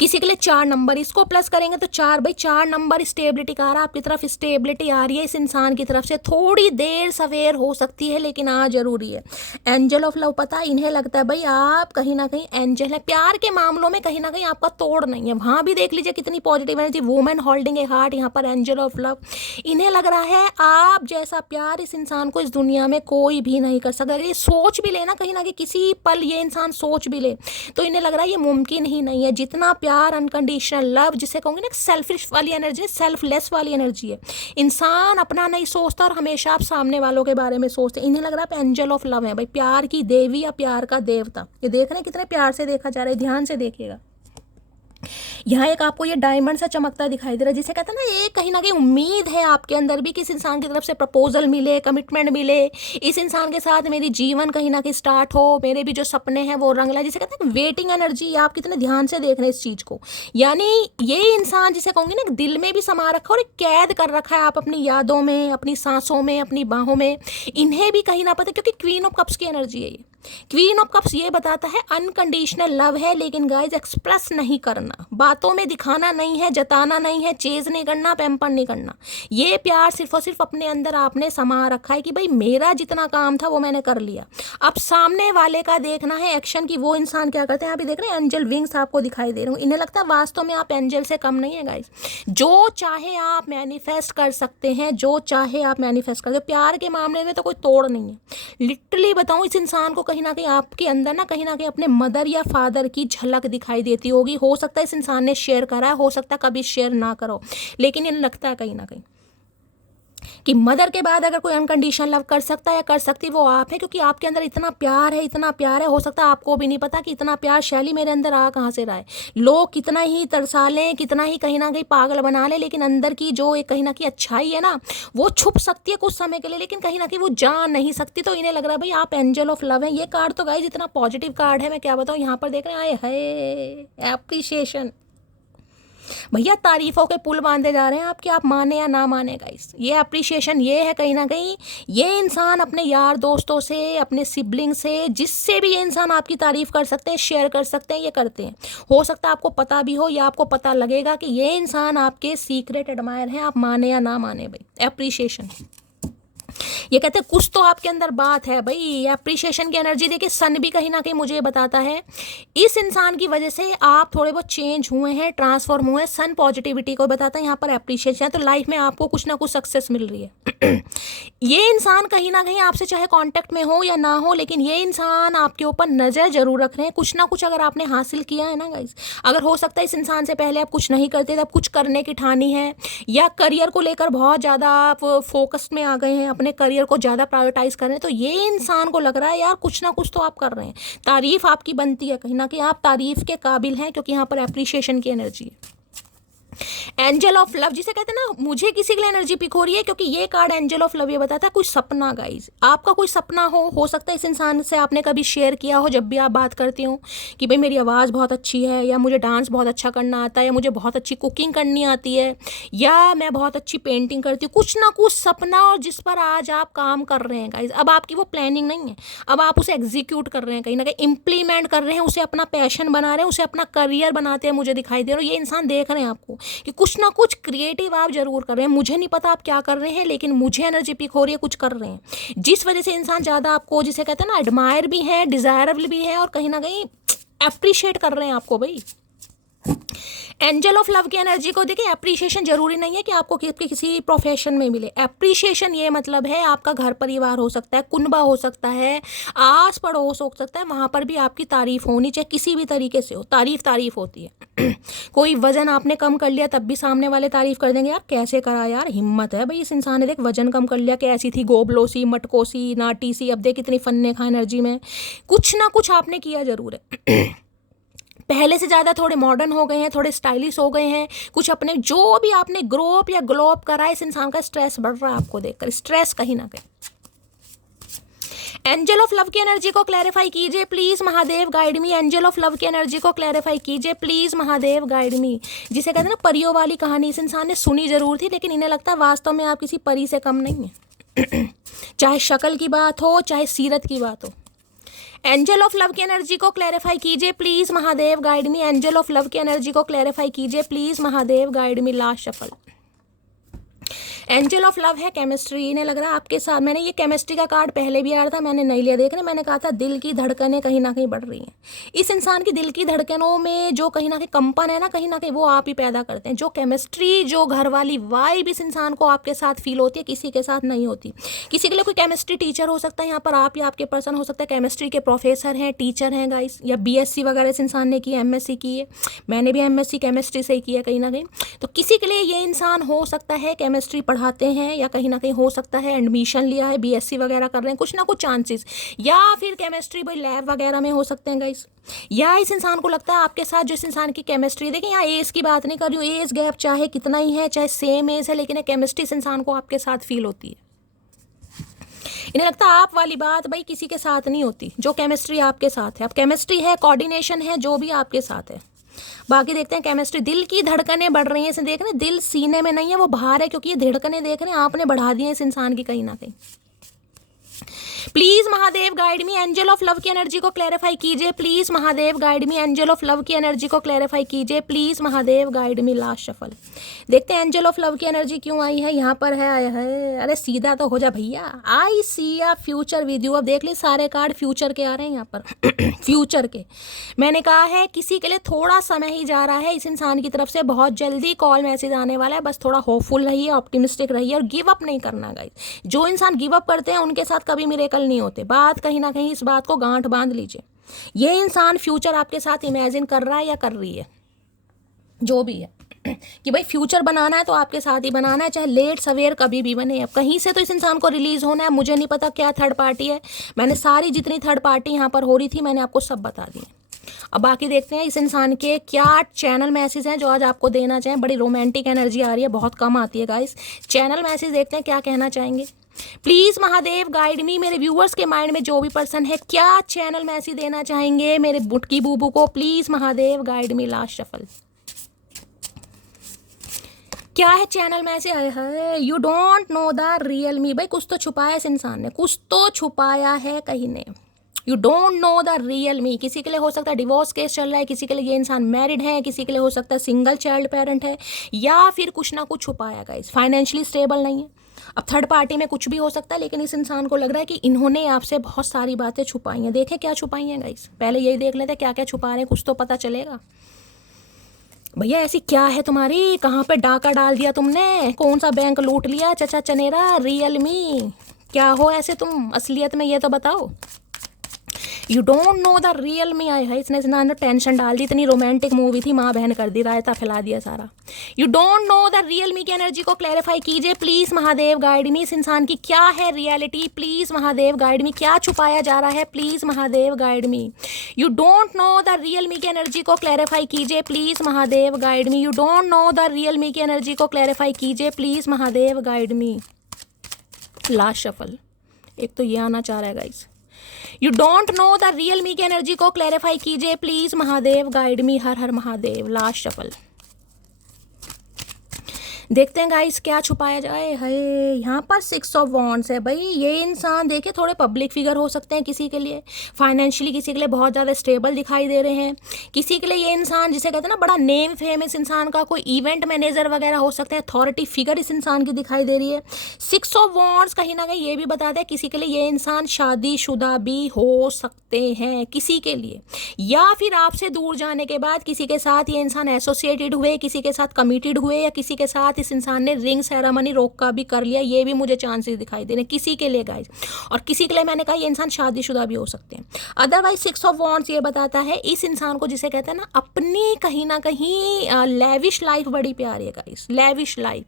किसी के लिए 4 नंबर, इसको प्लस करेंगे तो 4, भाई 4 नंबर स्टेबिलिटी का आ रहा है आपकी तरफ, स्टेबिलिटी आ रही है इस इंसान की तरफ से। थोड़ी देर सवेर हो सकती है लेकिन जरूरी है। एंजल ऑफ लव, पता है इन्हें लगता है भाई आप कहीं ना कहीं एंजल है। प्यार के मामलों में कहीं ना कहीं आपका तोड़ नहीं है, वहां भी देख लीजिए कितनी positive energy, women holding a heart, यहाँ पर एंजल ऑफ लव। इन्हें लग रहा है आप जैसा प्यार इस इंसान को इस दुनिया में कोई भी नहीं कर सकता। अगर ये सोच भी लेना कहीं ना कहीं किसी पल ये इंसान सोच भी ले तो इन्हें लग रहा है ये मुमकिन ही नहीं है। जितना प्यार, अनकंडीशनल लव जिसे कहूँगी ना, सेल्फिश वाली एनर्जी, सेल्फलेस वाली एनर्जी है। इंसान अपना नहीं सोचता और हमेशा आप सामने वालों के बारे में सोचते। इन्हें लग रहा है आप एंजल ऑफ लव है भाई, प्यार की देवी या प्यार का देवता। ये देख रहे हैं कितने प्यार से देखा जा रहा है, ध्यान से देखिएगा। यहाँ एक आपको ये डायमंड सा चमकता दिखाई दे रहा है, जिसे कहते हैं ना, ये कहीं ना कहीं उम्मीद है आपके अंदर भी कि इस इंसान की तरफ से प्रपोजल मिले, कमिटमेंट मिले, इस इंसान के साथ मेरी जीवन कहीं ना कहीं स्टार्ट हो, मेरे भी जो सपने हैं वो रंग लाए। जिसे कहते हैं वेटिंग एनर्जी, आप कितने ध्यान से देख रहे हैं इस चीज़ को। यानी ये इंसान जिसे कहूँगी ना, दिल में भी समा रखा और कैद कर रखा है आप अपनी यादों में, अपनी सांसों में, अपनी बाहों में। इन्हें भी कहीं ना पता, क्योंकि क्वीन ऑफ कप्स की एनर्जी है ये। क्वीन ऑफ कप्स ये बताता है अनकंडीशनल लव है, लेकिन गाइज एक्सप्रेस नहीं करना, बातों में दिखाना नहीं है, जताना नहीं है, चेज नहीं करना, पैम्पर नहीं करना। ये प्यार सिर्फ और सिर्फ अपने अंदर आपने समा रखा है कि भाई मेरा जितना काम था वो मैंने कर लिया। अब सामने वाले का देखना है एक्शन की, वो इंसान क्या करते हैं। आप देख रहे हैं एंजल विंग्स आपको दिखाई दे रहे हैं। इन्हें लगता है वास्तव में आप एंजल से कम नहीं है गाइज। जो चाहे आप मैनिफेस्ट कर सकते हैं, जो चाहे आप मैनिफेस्ट कर सकते। प्यार के मामले में तो कोई तोड़ नहीं है। लिटरली बताऊं, इस इंसान को कहीं ना कहीं आपके अंदर ना कहीं अपने मदर या फादर की झलक दिखाई देती होगी। हो सकता है इस इंसान ने शेयर करा है, हो सकता है कभी शेयर ना करो, लेकिन इन्हें लगता है कहीं ना कहीं कि मदर के बाद अगर कोई अनकंडीशनल लव कर सकता है या कर सकती वो आप है, क्योंकि आपके अंदर इतना प्यार है, इतना प्यार है। हो सकता है आपको भी नहीं पता कि इतना प्यार शैली मेरे अंदर कहाँ से रहा है। लोग कितना ही तरसा लें, कितना ही कहीं ना कहीं पागल बना लें, लेकिन अंदर की जो एक कहीं ना कहीं अच्छाई है ना, वो छुप सकती है कुछ समय के लिए, लेकिन कहीं ना कहीं वो जा नहीं सकती। तो इन्हें लग रहा है भाई आप एंजल ऑफ लव है। ये कार्ड तो गाइस इतना पॉजिटिव कार्ड है, मैं क्या बताऊँ। यहाँ पर देख रहे हैं, आए है एप्रिशिएशन, भैया तारीफों के पुल बांधे जा रहे हैं आपके, आप माने या ना माने गाइस। ये अप्रिशिएशन ये है कहीं ना कहीं, ये इंसान अपने यार दोस्तों से, अपने सिबलिंग से, जिससे भी ये इंसान आपकी तारीफ कर सकते हैं, शेयर कर सकते हैं, ये करते हैं। हो सकता है आपको पता भी हो या आपको पता लगेगा कि ये इंसान आपके सीक्रेट एडमायर हैं, आप माने या ना माने भाई। अप्रिशिएशन, ये कहते हैं कुछ तो आपके अंदर बात है भाई। अप्रिशिएशन की एनर्जी देखिए, सन भी कहीं ना कहीं मुझे ये बताता है इस इंसान की वजह से आप थोड़े बहुत चेंज हुए हैं, ट्रांसफॉर्म हुए हैं। सन पॉजिटिविटी को बताता है, यहाँ पर अप्रिशिएशन है, तो लाइफ में आपको कुछ ना कुछ सक्सेस मिल रही है। ये इंसान कहीं ना कहीं आपसे चाहे कांटेक्ट में हो या ना हो, लेकिन ये इंसान आपके ऊपर नज़र जरूर रख रहे हैं। कुछ ना कुछ अगर आपने हासिल किया है ना गाइस, अगर हो सकता है इस इंसान से पहले आप कुछ नहीं करते थे, अब कुछ करने की ठानी है, या करियर को लेकर बहुत ज़्यादा आप फोकस में आ गए हैं, अपने करियर को ज़्यादा प्रायोरिटाइज कर रहे हैं, तो ये इंसान को लग रहा है यार कुछ ना कुछ तो आप कर रहे हैं। तारीफ आपकी बनती है, कहीं ना कहीं आप तारीफ के काबिल हैं, क्योंकि यहाँ पर अप्रिशिएशन की एनर्जी है। एंजल ऑफ लव जिसे कहते हैं ना, मुझे किसी के लिए एनर्जी पिक हो रही है क्योंकि ये कार्ड एंजल ऑफ लव ये बताता है कुछ सपना गाइज, आपका कोई सपना हो सकता है इस इंसान से आपने कभी शेयर किया हो, जब भी आप बात करती हो कि भाई मेरी आवाज़ बहुत अच्छी है, या मुझे डांस बहुत अच्छा करना आता है, या मुझे बहुत अच्छी कुकिंग करनी आती है, या मैं बहुत अच्छी पेंटिंग करती हूँ। कुछ ना कुछ सपना और जिस पर आज आप काम कर रहे हैं गाइज। अब आपकी वो प्लानिंग नहीं है, अब आप उसे एग्जीक्यूट कर रहे हैं, कहीं ना कहीं इम्प्लीमेंट कर रहे हैं, उसे अपना पैशन बना रहे हैं, उसे अपना करियर बनाते हैं। मुझे दिखाई दे रहा है ये इंसान देख रहे हैं आपको कि कुछ ना कुछ क्रिएटिव आप जरूर कर रहे हैं। मुझे नहीं पता आप क्या कर रहे हैं, लेकिन मुझे एनर्जी पिक हो रही है कुछ कर रहे हैं, जिस वजह से इंसान ज़्यादा आपको जिसे कहते हैं ना एडमायर भी है, डिजायरेबल भी है, और कहीं ना कहीं अप्रिशिएट कर रहे हैं आपको भाई। एंजल ऑफ लव की एनर्जी को देखिए, अप्रिशिएशन जरूरी नहीं है कि आपको किसी प्रोफेशन में मिले। अप्रिशिएशन ये मतलब है आपका घर परिवार हो सकता है, कुनबा हो सकता है, आस पड़ोस हो सकता है, वहाँ पर भी आपकी तारीफ होनी चाहिए, किसी भी तरीके से हो। तारीफ होती है। कोई वजन आपने कम कर लिया तब भी सामने वाले तारीफ कर देंगे, यार कैसे करा, यार हिम्मत है भाई इस इंसान ने, देख वजन कम कर लिया, कैसी थी गोबलो सी, मटको सी, नाटी सी, अब देख इतनी फन्ने खा एनर्जी में। कुछ ना कुछ आपने किया जरूर है। पहले से ज़्यादा थोड़े मॉडर्न हो गए हैं, थोड़े स्टाइलिश हो गए हैं, कुछ अपने जो भी आपने ग्रोअप या ग्लोअप करा है। इस इंसान का स्ट्रेस बढ़ रहा है आपको देखकर, स्ट्रेस कहीं ना कहीं। एंजल ऑफ लव की एनर्जी को क्लैरिफाई कीजिए please, Mahadev guide me. Angel of love की एनर्जी को क्लैरिफाई कीजिए प्लीज, महादेव गाइड मी। जिसे कहते हैं ना परियों वाली कहानी, इस इंसान ने सुनी जरूर थी, लेकिन इन्हें लगता है वास्तव में आप किसी परी से कम नहीं है। चाहे शक्ल की बात हो, चाहे सीरत की बात हो। एंजल ऑफ लव की एनर्जी को क्लैरिफाई कीजिए please Mahadev guide me. Angel of love की एनर्जी को क्लैरिफाई कीजिए please Mahadev guide me. Last shuffle. Angel of love है केमिस्ट्री। इन्हें लग रहा है आपके साथ, मैंने ये केमिस्ट्री का कार्ड पहले भी आया था, मैंने नहीं लिया देखने, मैंने कहा था दिल की धड़कनें कहीं ना कहीं बढ़ रही हैं। इस इंसान की दिल की धड़कनों में जो कहीं ना कंपन है ना कहीं वो आप ही पैदा करते हैं। जो केमिस्ट्री, जो घर वाली वाइब इस इंसान को आपके साथ फील होती है, किसी के साथ नहीं होती। किसी के लिए कोई केमिस्ट्री टीचर हो सकता है यहाँ पर, आप या आपके पर्सन हो सकता है केमिस्ट्री के प्रोफेसर हैं, टीचर हैं गाइस, या BSc वगैरह इस इंसान ने की है, MSc की है, मैंने भी MSc केमिस्ट्री से ही की है कहीं ना कहीं। तो किसी के लिए ये इंसान हो सकता है केमिस्ट्री पढ़ाते हैं, या कहीं ना कहीं हो सकता है एडमिशन लिया है, BSc वगैरह कर रहे हैं, कुछ ना कुछ चांसेस, या फिर केमिस्ट्री भाई लैब वगैरह में हो सकते हैं गाइस। या इस इंसान को लगता है आपके साथ जिस इंसान की केमिस्ट्री, देखिए यहाँ एज की बात नहीं कर रही हूँ, एज गैप चाहे कितना ही है, चाहे सेम एज है, लेकिन केमिस्ट्री इस इंसान को आपके साथ फील होती है। इन्हें लगता है आप वाली बात भाई किसी के साथ नहीं होती, जो केमिस्ट्री आपके साथ है। अब केमिस्ट्री है, कोऑर्डिनेशन है, जो भी आपके साथ है। बाकी देखते हैं केमिस्ट्री। दिल की धड़कनें बढ़ रही हैं, इसे देख रहे हैं, दिल सीने में नहीं है, वो बाहर है, क्योंकि ये धड़कनें देख रहे हैं आपने बढ़ा दी हैं इस इंसान की कहीं ना कहीं। Please Mahadev guide me. Angel of love की एनर्जी को क्लैरिफाई कीजिए please Mahadev guide me. Angel of love की एनर्जी को क्लैरिफाई कीजिए please Mahadev guide me. Last shuffle. देखते हैं एंजल ऑफ लव की एनर्जी क्यों आई है यहाँ पर। है आया है, अरे सीधा तो हो जा भैया। आई सी अ फ्यूचर विद यू। अब देख ली सारे कार्ड फ्यूचर के आ रहे हैं यहाँ पर फ्यूचर के। मैंने कहा है किसी के लिए थोड़ा समय ही जा रहा है इस इंसान की तरफ से, बहुत जल्दी कॉल मैसेज आने वाला है। बस थोड़ा होपफुल रहिए, ऑप्टिमिस्टिक रहिए और गिव अप नहीं करना गाइस। जो इंसान गिव अप करते हैं उनके साथ कभी मिरेकल नहीं होते। बात कहीं ना कहीं इस बात को गांठ बांध लीजिए। ये इंसान फ्यूचर आपके साथ इमेजिन कर रहा है या कर रही है, जो भी है कि भाई फ्यूचर बनाना है तो आपके साथ ही बनाना है, चाहे लेट सवेर कभी भी बने। अब कहीं से तो इस इंसान को रिलीज होना है, मुझे नहीं पता क्या थर्ड पार्टी है। मैंने सारी जितनी थर्ड पार्टी यहाँ पर हो रही थी मैंने आपको सब बता दी। अब बाकी देखते हैं इस इंसान के क्या चैनल मैसेज हैं जो आज आपको देना चाहें। बड़ी रोमांटिक एनर्जी आ रही है, बहुत कम आती है गाइस। चैनल मैसेज देखते हैं क्या कहना चाहेंगे। प्लीज महादेव गाइड मी। मेरे व्यूअर्स के माइंड में जो भी पर्सन है क्या चैनल मैसेज देना चाहेंगे मेरे बुटकी बूबू को, please Mahadev guide me. Last shuffle. क्या है चैनल मैसेज है। You don't know the real me. भाई कुछ तो छुपाया इस इंसान ने, कुछ तो छुपाया है कहीं ने। You don't know the real me. किसी के लिए हो सकता है डिवोर्स केस चल रहा है, किसी के लिए ये इंसान मैरिड है, किसी के लिए हो सकता है सिंगल चाइल्ड पेरेंट है, या फिर कुछ ना कुछ छुपाया गाइस। फाइनेंशियली स्टेबल नहीं है। अब थर्ड पार्टी में कुछ भी हो सकता है, लेकिन इस इंसान को लग रहा है कि इन्होंने आपसे बहुत सारी बातें छुपाई हैं। देखें क्या छुपाई हैं गाइस, पहले यही देख लेते क्या क्या छुपा रहे हैं, कुछ तो पता चलेगा। भैया ऐसी क्या है तुम्हारी, कहाँ पे डाका डाल दिया तुमने, कौन सा बैंक लूट लिया चचा चनेरा। रियल मी क्या हो ऐसे तुम असलियत में, ये तो बताओ। You don't know the real me. आया है इसने अंदर टेंशन डाल दी। इतनी रोमांटिक मूवी थी, माँ बहन कर दी, रायता फैला दिया सारा। You don't know the real me की एनर्जी को क्लैरिफाई कीजिए प्लीज महादेव गाइड मी। इस इंसान की क्या है reality, please Mahadev guide me. क्या छुपाया जा रहा है, please Mahadev guide me. You don't know the real me की एनर्जी को क्लैरिफाई कीजिए please Mahadev guide me. You don't know the real me की एनर्जी को क्लैरिफाई कीजिए please Mahadev guide me. Last shuffle. एक तो ये आना चाह रहा है guys. You don't know the real me की एनर्जी को क्लैरिफाई कीजिए प्लीज महादेव गाइड मी। हर हर महादेव। Last shuffle. देखते हैं गाइस क्या छुपाया जाए। है यहाँ पर 6 ऑफ वॉन्ड्स है। भाई ये इंसान देखिए थोड़े पब्लिक फिगर हो सकते हैं किसी के लिए, फाइनेंशियली किसी के लिए बहुत ज़्यादा स्टेबल दिखाई दे रहे हैं। किसी के लिए ये इंसान जिसे कहते हैं ना बड़ा नेम फेमस इंसान का कोई इवेंट मैनेजर वगैरह हो सकते हैं, अथॉरिटी फिगर इस इंसान की दिखाई दे रही है। 6 ऑफ वॉन्ड्स कहीं ना कहीं ये भी बताते हैं किसी के लिए ये इंसान शादीशुदा भी हो सकते हैं किसी के लिए, या फिर आपसे दूर जाने के बाद किसी के साथ ये इंसान एसोसिएटेड हुए, किसी के साथ कमिटेड हुए, या किसी के साथ इस इंसान ने रिंग सेरेमनी रोक का भी कर लिया। ये भी मुझे चांसेस दिखाई दे रहे हैं किसी के लिए गाइस। और किसी के लिए मैंने कहा ये इंसान शादीशुदा भी हो सकते हैं। अदरवाइज 6 ऑफ वॉन्ड्स ये बताता है इस इंसान को जिसे कहते हैं ना अपनी कहीं ना कहीं लेविश लाइफ बड़ी प्यारी है guys. Lavish life,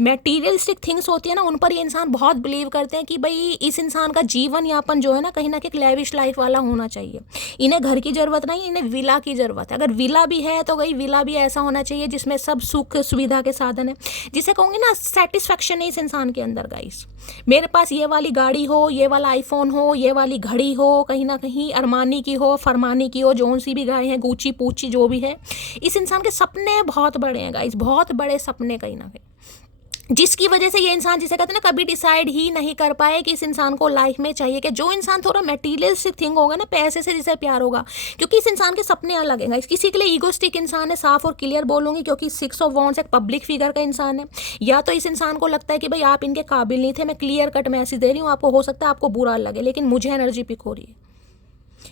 materialistic things होती है ना उन पर ये इंसान बहुत बिलीव करते हैं कि भाई इस इंसान का जीवन यापन जो है ना कहीं लेविश लाइफ वाला होना चाहिए। इन्हें घर की जरूरत नहीं, इन्हें विला की जरूरत है। अगर विला भी है तो गई विला भी ऐसा होना चाहिए जिसमें सब सुख सुविधा के साधन है, जिसे कहूँगी ना सेटिस्फैक्शन है इस इंसान के अंदर गाइस। मेरे पास ये वाली गाड़ी हो, ये वाला आईफोन हो, ये वाली घड़ी हो, कहीं ना कहीं अरमानी की हो, फरमानी की हो, जोन सी भी गाय है, गुची पूची जो भी है। इस इंसान के सपने बहुत बड़े हैं गाइस, बहुत बड़े सपने कहीं ना कहीं। जिसकी वजह से ये इंसान, जिसे कहते हैं ना, कभी डिसाइड ही नहीं कर पाए कि इस इंसान को लाइफ में चाहिए कि जो इंसान थोड़ा मटेरियलिस्टिक थिंग होगा ना, पैसे से जिसे प्यार होगा, क्योंकि इस इंसान के सपने अलग हैं। किसी के लिए ईगोस्टिक इंसान है, साफ और क्लियर बोलूंगी, क्योंकि 6 ऑफ वॉन्ड्स एक पब्लिक फिगर का इंसान है। या तो इस इंसान को लगता है कि भाई आप इनके काबिल नहीं थे, मैं क्लियर कट मैसेज दे रही हूँ, आपको हो सकता है आपको बुरा लगे, लेकिन मुझे एनर्जी पिक हो रही है,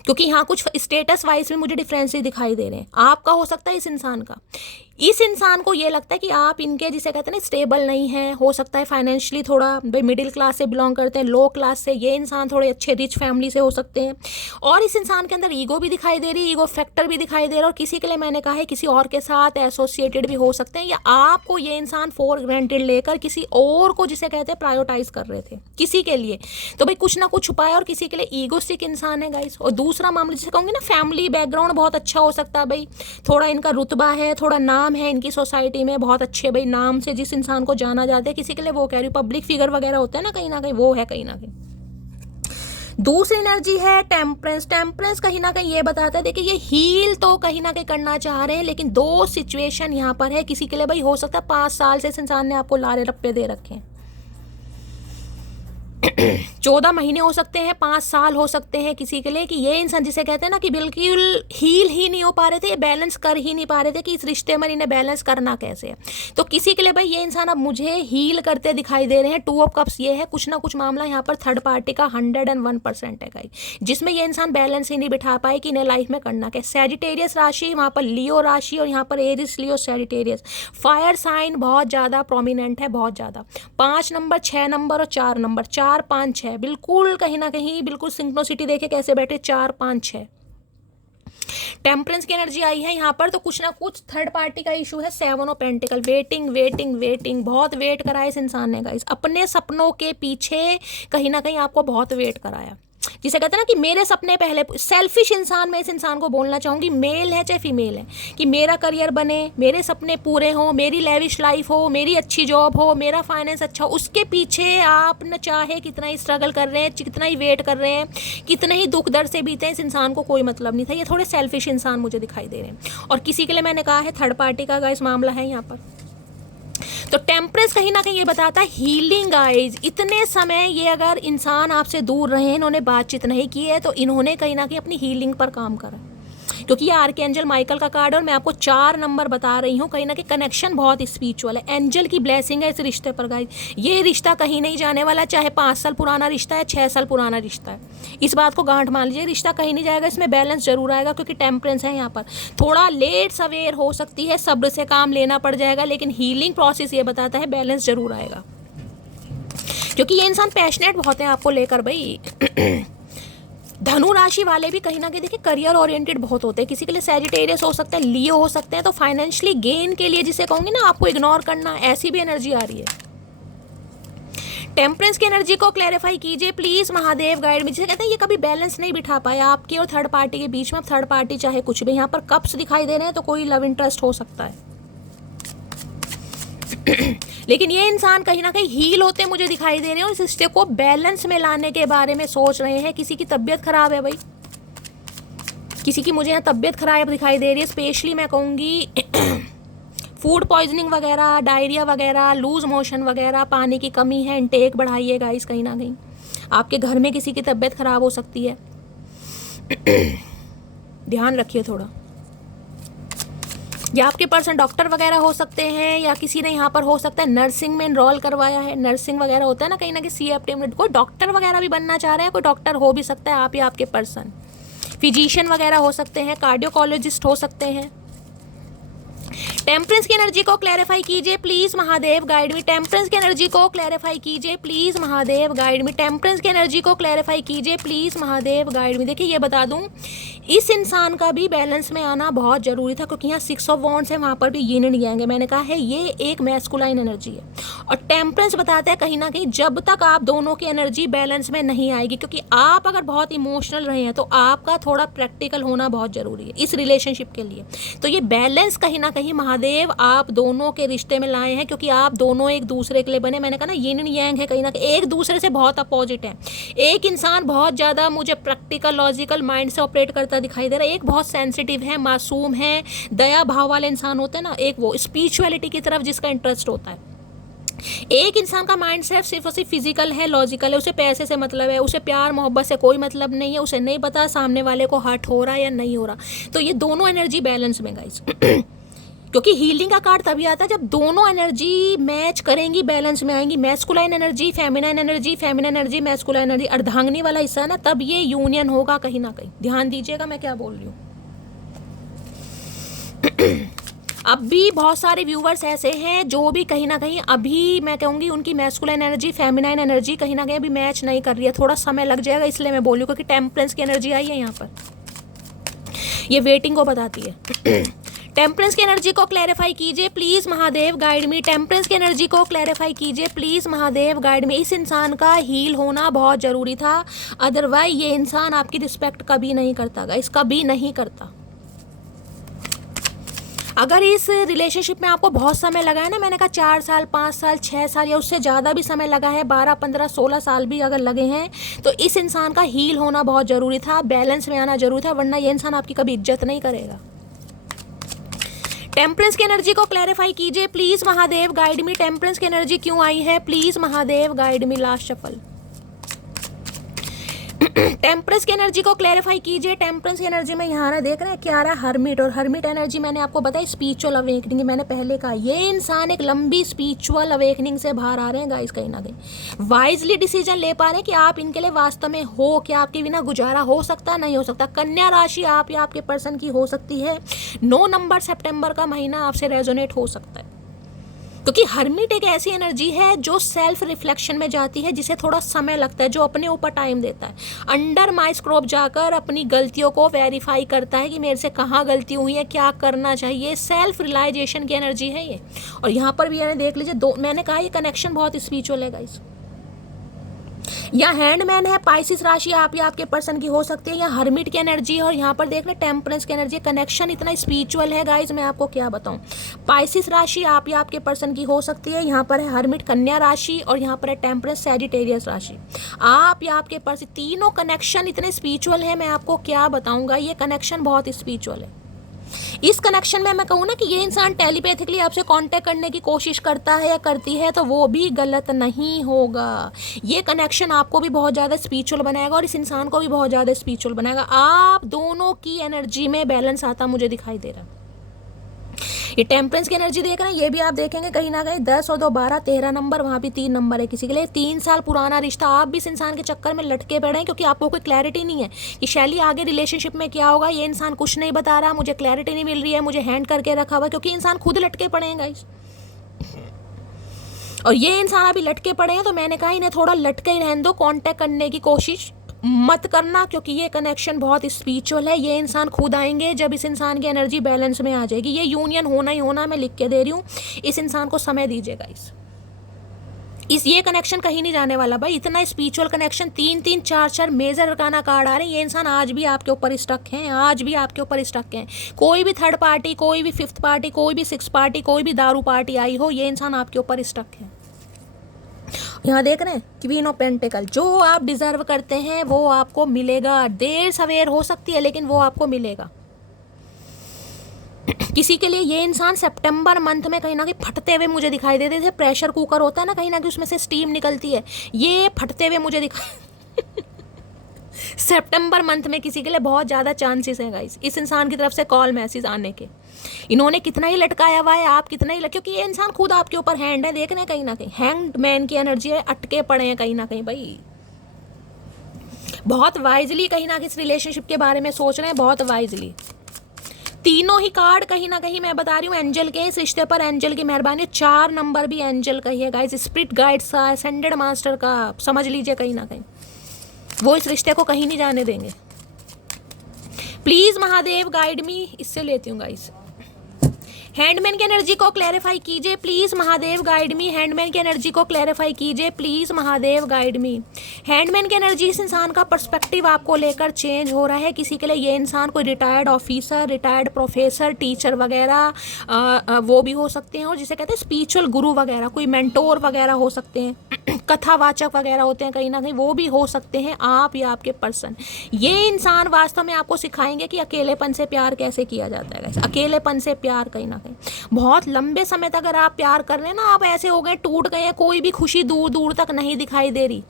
क्योंकि यहाँ कुछ स्टेटस वाइज में मुझे डिफरेंसेस दिखाई दे रहे हैं। आपका हो सकता है इस इंसान का, इस इंसान को ये लगता है कि आप इनके, जिसे कहते हैं ना, स्टेबल नहीं हैं, हो सकता है फाइनेंशियली थोड़ा भाई मिडिल क्लास से बिलोंग करते हैं, लो क्लास से, ये इंसान थोड़े अच्छे रिच फैमिली से हो सकते हैं। और इस इंसान के अंदर ईगो भी दिखाई दे रही है, ईगो फैक्टर भी दिखाई दे रहा है, और किसी के लिए मैंने कहा है किसी और के साथ एसोसिएटेड भी हो सकते हैं, या आपको ये इंसान फॉर ग्रांटेड लेकर किसी और को, जिसे कहते हैं, प्रायोरिटाइज कर रहे थे किसी के लिए, तो भाई कुछ ना कुछ छुपाया, और किसी के लिए ईगोस्टिक इंसान है गाइस। और दूसरा मामला जिसे कहूँगी ना, फैमिली बैकग्राउंड बहुत अच्छा हो सकता है, भाई थोड़ा इनका रुतबा है, थोड़ा नाम है इनकी सोसाइटी में, बहुत अच्छे भाई नाम से जिस इंसान को जाना जाता है, किसी के लिए वो कह रही हूँ पब्लिक फिगर वगैरह होता है ना कहीं वो है कहीं ना कहीं। दूसरी एनर्जी है टेम्परेंस। टेम्परेंस कहीं ना कहीं ये बताता है, देखिए ये हील तो कहीं ना कहीं करना चाह रहे हैं, लेकिन दो सिचुएशन यहाँ पर है। किसी के लिए भाई हो सकता है 5 साल से इस इंसान ने आपको लारे रप्पे दे रखे हैं, 14 महीने हो सकते हैं, 5 साल हो सकते हैं किसी के लिए, कि ये इंसान, जिसे कहते हैं ना कि बिल्कुल हील ही नहीं हो पा रहे थे, ये बैलेंस कर ही नहीं पा रहे थे कि इस रिश्ते में इन्हें बैलेंस करना कैसे है। तो किसी के लिए भाई ये इंसान अब मुझे हील करते दिखाई दे रहे हैं। 2 ऑफ कप्स ये है, कुछ ना कुछ मामला यहाँ पर थर्ड पार्टी का 101% है गाइस, जिसमें ये इंसान बैलेंस ही नहीं बिठा पाए कि इन्हें लाइफ में करना क्या। सैजिटेरियस राशि, वहाँ पर लियो राशि, और यहाँ पर एरिस, लियो, सैजिटेरियस, फायर साइन बहुत ज़्यादा प्रोमिनेंट है, बहुत ज़्यादा। 5 नंबर, 6 नंबर और 4 नंबर, 4, 5, 6, बिल्कुल कहीं ना कहीं बिल्कुल सिंक्रोनिसिटी देखे कैसे बैठे, 4, 5, 6। टेम्परेंस की एनर्जी आई है यहाँ पर, तो कुछ ना कुछ थर्ड पार्टी का इशू है। 7 of pentacle, waiting waiting waiting, बहुत वेट कराया इस इंसान ने गाइस, अपने सपनों के पीछे कहीं ना कहीं आपको बहुत वेट कराया, जिसे कहते हैं ना कि मेरे सपने पहले। सेल्फिश इंसान, मैं इस इंसान को बोलना चाहूँगी, मेल है चाहे फीमेल है, कि मेरा करियर बने, मेरे सपने पूरे हों, मेरी लेविश लाइफ हो, मेरी अच्छी जॉब हो, मेरा फाइनेंस अच्छा हो, उसके पीछे आप न चाहे कितना ही स्ट्रगल कर रहे हैं, कितना ही वेट कर रहे हैं, कितने ही दुख दर्द से बीते हैं, इस इंसान को कोई मतलब नहीं था। ये थोड़े सेल्फिश इंसान मुझे दिखाई दे रहे हैं। और किसी के लिए मैंने कहा है थर्ड पार्टी का गाइस मामला है यहाँ पर। तो टेम्परेंस कहीं ना कहीं ये बताता है हीलिंग गाइज। इतने समय ये अगर इंसान आपसे दूर रहे, इन्होंने बातचीत नहीं की है, तो इन्होंने कहीं ना कहीं अपनी हीलिंग पर काम करा, क्योंकि ये आर्कएंजल माइकल का कार्ड है, और मैं आपको 4 नंबर बता रही हूँ। कहीं ना कहीं कनेक्शन बहुत स्पिरिचुअल है, एंजल की ब्लेसिंग है इस रिश्ते पर गाइज। ये रिश्ता कहीं नहीं जाने वाला, चाहे 5 साल पुराना रिश्ता है, 6 साल पुराना रिश्ता है, इस बात को गांठ मान लीजिए, रिश्ता कहीं नहीं जाएगा, इसमें बैलेंस जरूर आएगा, क्योंकि टेम्परेंस है यहाँ पर। थोड़ा लेट सवेर हो सकती है, सब्र से काम लेना पड़ जाएगा, लेकिन हीलिंग प्रोसेस ये बताता है बैलेंस जरूर आएगा, क्योंकि ये इंसान पैशनेट बहुत है आपको लेकर भाई। धनु राशि वाले भी कहीं ना कहीं देखिए करियर ओरिएंटेड बहुत होते हैं। किसी के लिए सैजिटेरियस हो सकता है, लियो हो सकते हैं, तो फाइनेंशियली गेन के लिए, जिसे कहूँगी ना आपको इग्नोर करना, ऐसी भी एनर्जी आ रही है। टेम्परेंस की एनर्जी को क्लैरिफाई कीजिए प्लीज महादेव गाइड में, जिसे कहते हैं ये कभी बैलेंस नहीं बिठा पाया आपके और थर्ड पार्टी के बीच में। थर्ड पार्टी चाहे कुछ भी, यहाँ पर कप्स दिखाई दे रहे हैं, तो कोई लव इंटरेस्ट हो सकता है। लेकिन ये इंसान कहीं ना कहीं हील होते मुझे दिखाई दे रहे हैं, और इस रिश्ते को बैलेंस में लाने के बारे में सोच रहे हैं। किसी की तबीयत खराब है भाई, किसी की मुझे यहाँ तबीयत खराब दिखाई दे रही है, स्पेशली मैं कहूँगी फूड पॉइजनिंग वगैरह, डायरिया वगैरह, लूज मोशन वगैरह, पानी की कमी है, इनटेक बढ़ाइए गाइस। कहीं ना कहीं आपके घर में किसी की तबीयत खराब हो सकती है, ध्यान रखिए थोड़ा। या आपके पर्सन डॉक्टर वगैरह हो सकते हैं, या किसी ने यहाँ पर हो सकता है नर्सिंग में इनरोल करवाया है। नर्सिंग वगैरह होता है ना कहीं ना कहीं, CFT, कोई डॉक्टर वगैरह भी बनना चाह रहे हैं, कोई डॉक्टर हो भी सकता है आप या आपके पर्सन। फिजिशियन वगैरह हो सकते हैं, कार्डियोकोलॉजिस्ट हो सकते हैं। टेम्परेंस की एनर्जी को क्लैरिफाई कीजिए please Mahadev guide me. Temperance की एनर्जी को क्लैरिफाई कीजिए please Mahadev guide me. Temperance की एनर्जी को क्लैरिफाई कीजिए प्लीज महादेव गाइड मी। देखिए ये बता दूं, इस इंसान का भी बैलेंस में आना बहुत जरूरी था, क्योंकि यहाँ 6 ऑफ वॉन्ड्स है, वहाँ पर भी यीन एंड यांग है। मैंने कहा है ये एक मैस्कुलाइन एनर्जी है, और टेम्परेंस बताता है कहीं ना कहीं जब तक आप दोनों की एनर्जी बैलेंस में नहीं आएगी, क्योंकि आप अगर बहुत इमोशनल रहे हैं तो आपका थोड़ा प्रैक्टिकल होना बहुत जरूरी है इस रिलेशनशिप के लिए। तो ये बैलेंस कहीं ना कहीं महादेव आप दोनों के रिश्ते में लाए हैं, क्योंकि आप दोनों एक दूसरे के लिए बने। मैंने कहा ना यीन एंड यांग है, कहीं ना कहीं एक दूसरे से बहुत अपोजिट है। एक इंसान बहुत ज़्यादा मुझे प्रैक्टिकल लॉजिकल माइंड से ऑपरेट करता दिखाई दे रहा है, एक बहुत सेंसिटिव है, मासूम है, दया भाव वाले इंसान होते हैं ना, एक वो स्पिरिचुअलिटी की तरफ जिसका इंटरेस्ट होता है। एक इंसान का माइंड सेट सिर्फ और सिर्फ फिजिकल है, लॉजिकल है, उसे पैसे से मतलब है, उसे प्यार मोहब्बत से कोई मतलब नहीं है, उसे नहीं पता सामने वाले को हर्ट हो रहा है या नहीं हो रहा। तो ये दोनों एनर्जी बैलेंस में गाइस क्योंकि हीलिंग का कार्ड तभी आता है जब दोनों एनर्जी मैच करेंगी, बैलेंस में आएंगी। Masculine energy, feminine energy, feminine energy, masculine energy, अर्धांगिनी वाला हिस्सा है ना, तब ये यूनियन होगा कहीं ना कहीं। ध्यान दीजिएगा मैं क्या बोल रही हूँ। अब भी बहुत सारे व्यूवर्स ऐसे हैं जो भी कहीं ना कहीं अभी मैं कहूँगी उनकी मैस्कुलाइन एनर्जी, फेमिनाइन एनर्जी कहीं ना कहीं अभी मैच नहीं कर रही है। थोड़ा समय लग जाएगा, इसलिए मैं बोल रही हूँ क्योंकि टेम्परेंस की एनर्जी आई है यहाँ पर, ये वेटिंग को बताती है। टेम्परेंस की एनर्जी को क्लैरिफाई कीजिए please Mahadev, guide me. Temperance की एनर्जी को क्लैरिफाई कीजिए प्लीज महादेव, गाइड मी। इस इंसान का हील होना बहुत जरूरी था, अदरवाइज ये इंसान आपकी रिस्पेक्ट कभी नहीं करता गाइस, कभी नहीं करता। अगर इस रिलेशनशिप में आपको बहुत समय लगा है ना, मैंने कहा 4 साल 5 साल 6 साल या उससे ज़्यादा भी समय लगा है, 12 15 16 साल भी अगर लगे हैं, तो इस इंसान का हील होना बहुत ज़रूरी था, बैलेंस में आना जरूरी था, वरना ये इंसान आपकी कभी इज्जत नहीं करेगा। टेम्परेंस की एनर्जी को क्लैरिफाई कीजिए please Mahadev, guide me. Temperance की एनर्जी क्यों आई है please Mahadev, guide me. Last shuffle. Temperance की एनर्जी को क्लैरिफाई कीजिए। टेम्परेंस की एनर्जी में यहाँ ना देख रहे हैं क्या आ रहा है, हर्मिट। और हर्मिट एनर्जी मैंने आपको बताया स्पिरिचुअल अवेकनिंग, मैंने पहले कहा ये इंसान एक लंबी स्पिरिचुअल अवेकनिंग से बाहर आ रहे हैं गाइस, कहीं ना कहीं वाइजली डिसीजन ले पा रहे हैं कि आप इनके लिए वास्तव में हो क्या, आपके बिना गुजारा हो सकता नहीं हो सकता। कन्या राशि आप या आपके पर्सन की हो सकती है। 9 नंबर सितंबर का महीना आपसे रेजोनेट हो सकता है, क्योंकि हर्मिट एक ऐसी एनर्जी है जो सेल्फ रिफ्लेक्शन में जाती है, जिसे थोड़ा समय लगता है, जो अपने ऊपर टाइम देता है, अंडर माइक्रोस्कोप जाकर अपनी गलतियों को वेरीफाई करता है कि मेरे से कहाँ गलती हुई है, क्या करना चाहिए। सेल्फ रियलाइजेशन की एनर्जी है ये। और यहाँ पर भी यानी देख लीजिए, दो मैंने कहा ये कनेक्शन बहुत स्पिरिचुअल है गाइस। या हैंडमैन है, पाइसिस राशि आप या आपके पर्सन की हो सकती है, या हर्मिट की एनर्जी है, और यहाँ पर देख रहे टेम्परेंस की एनर्जी। कनेक्शन इतना स्पिरिचुअल है गाइज, मैं आपको क्या बताऊँ। पाइसिस राशि आप या आपके पर्सन की हो सकती है, यहाँ पर है हर्मिट कन्या राशि, और यहाँ पर है टेम्परेंस सैजिटेरियस राशि। आप या आपके पर्सन, तीनों कनेक्शन इतने स्पिरिचुअल है, मैं आपको क्या बताऊँगा। ये कनेक्शन बहुत स्पिरिचुअल है। इस कनेक्शन में मैं कहूँ ना कि ये इंसान टेलीपैथिकली आपसे कांटेक्ट करने की कोशिश करता है या करती है, तो वो भी गलत नहीं होगा। ये कनेक्शन आपको भी बहुत ज़्यादा स्पिरिचुअल बनाएगा और इस इंसान को भी बहुत ज़्यादा स्पिरिचुअल बनाएगा। आप दोनों की एनर्जी में बैलेंस आता मुझे दिखाई दे रहा है। ये टेम्परेंस की एनर्जी देख रहे हैं, ये भी आप देखेंगे कहीं ना कहीं 10 और 2 12 13 नंबर, वहाँ भी 3 नंबर है किसी के लिए। 3 साल पुराना रिश्ता, आप भी इस इंसान के चक्कर में लटके पड़े हैं, क्योंकि आपको कोई क्लैरिटी नहीं है कि शैली आगे रिलेशनशिप में क्या होगा। ये इंसान कुछ नहीं बता रहा, मुझे क्लैरिटी नहीं मिल रही है, मुझे हैंड करके रखा हुआ, क्योंकि इंसान खुद लटके पड़े हैं गाइस। और ये इंसान अभी लटके पड़े हैं, तो मैंने कहा इन्हें थोड़ा लटके ही रहने दो, कॉन्टेक्ट करने की कोशिश मत करना, क्योंकि ये कनेक्शन बहुत स्पिरिचुअल है। ये इंसान खुद आएंगे जब इस इंसान की एनर्जी बैलेंस में आ जाएगी। ये यूनियन होना ही होना, मैं लिख के दे रही हूँ। इस इंसान को समय दीजिएगा। इस ये कनेक्शन कहीं नहीं जाने वाला भाई, इतना spiritual connection. 3 4 major arcana card आ रहे हैं। ये इंसान आज भी आपके ऊपर स्टक हैं, आज भी आपके ऊपर स्टक हैं। कोई भी थर्ड पार्टी, कोई भी फिफ्थ पार्टी, कोई भी सिक्स पार्टी, कोई भी दारू पार्टी आई हो, ये इंसान आपके ऊपर स्टक है। यहाँ देख रहे हैं क्वीन ऑफ पेंटिकल, जो आप डिजर्व करते हैं वो आपको मिलेगा। देर सवेर हो सकती है, लेकिन वो आपको मिलेगा। किसी के लिए ये इंसान सितंबर मंथ में कहीं ना कहीं फटते हुए मुझे दिखाई देते, जैसे प्रेशर कुकर होता है ना, कहीं ना कहीं उसमें से स्टीम निकलती है, ये फटते हुए मुझे दिखाई सितंबर मंथ में किसी के लिए बहुत ज़्यादा चांसेस हैं गाइस, इस इंसान की तरफ से कॉल मैसेज आने के। इन्होंने कितना ही लटकाया हुआ है, आप कितना ही क्योंकि ये इंसान खुद आपके ऊपर हैंड है, देख रहे हैं कहीं ना कहीं हैंग्ड मैन की एनर्जी है, अटके पड़े हैं कहीं ना कहीं भाई। बहुत वाइजली कहीं ना कहीं इस रिलेशनशिप के बारे में सोच रहे हैं, बहुत वाइजली। तीनों ही कार्ड कहीं ना कहीं मैं बता रही हूँ एंजल के, इस रिश्ते पर एंजल की मेहरबानी। 4 नंबर भी एंजल का ही है गाइस, स्पिरिट गाइड्स का, असेंडेड मास्टर का, समझ लीजिए कहीं ना कहीं वो इस रिश्ते को कहीं नहीं जाने देंगे। प्लीज महादेव गाइड मी, इससे लेती हूँ गाइस। हैंडमैन की एनर्जी को क्लैरिफाई कीजिए please Mahadev, guide me. Handman की एनर्जी को क्लैरिफाई कीजिए please Mahadev, guide me. Handman की एनर्जी, इस इंसान का पर्सपेक्टिव आपको लेकर चेंज हो रहा है। किसी के लिए ये इंसान कोई retired officer, retired professor, teacher वगैरह वो भी हो सकते हैं, और जिसे कहते हैं स्पिरिचुअल गुरु वगैरह, कोई मेंटोर वगैरह हो सकते हैं, कथावाचक वगैरह होते हैं कहीं ना कहीं, वो भी हो सकते हैं आप या आपके पर्सन। ये इंसान वास्तव में आपको सिखाएंगे कि अकेलेपन से प्यार कैसे किया जाता है, अकेलेपन से प्यार कहीं ना कहीं। बहुत लंबे समय तक अगर आप प्यार कर रहे हैं ना, आप ऐसे हो गए टूट गए हैं, कोई भी खुशी दूर दूर तक नहीं दिखाई दे रही,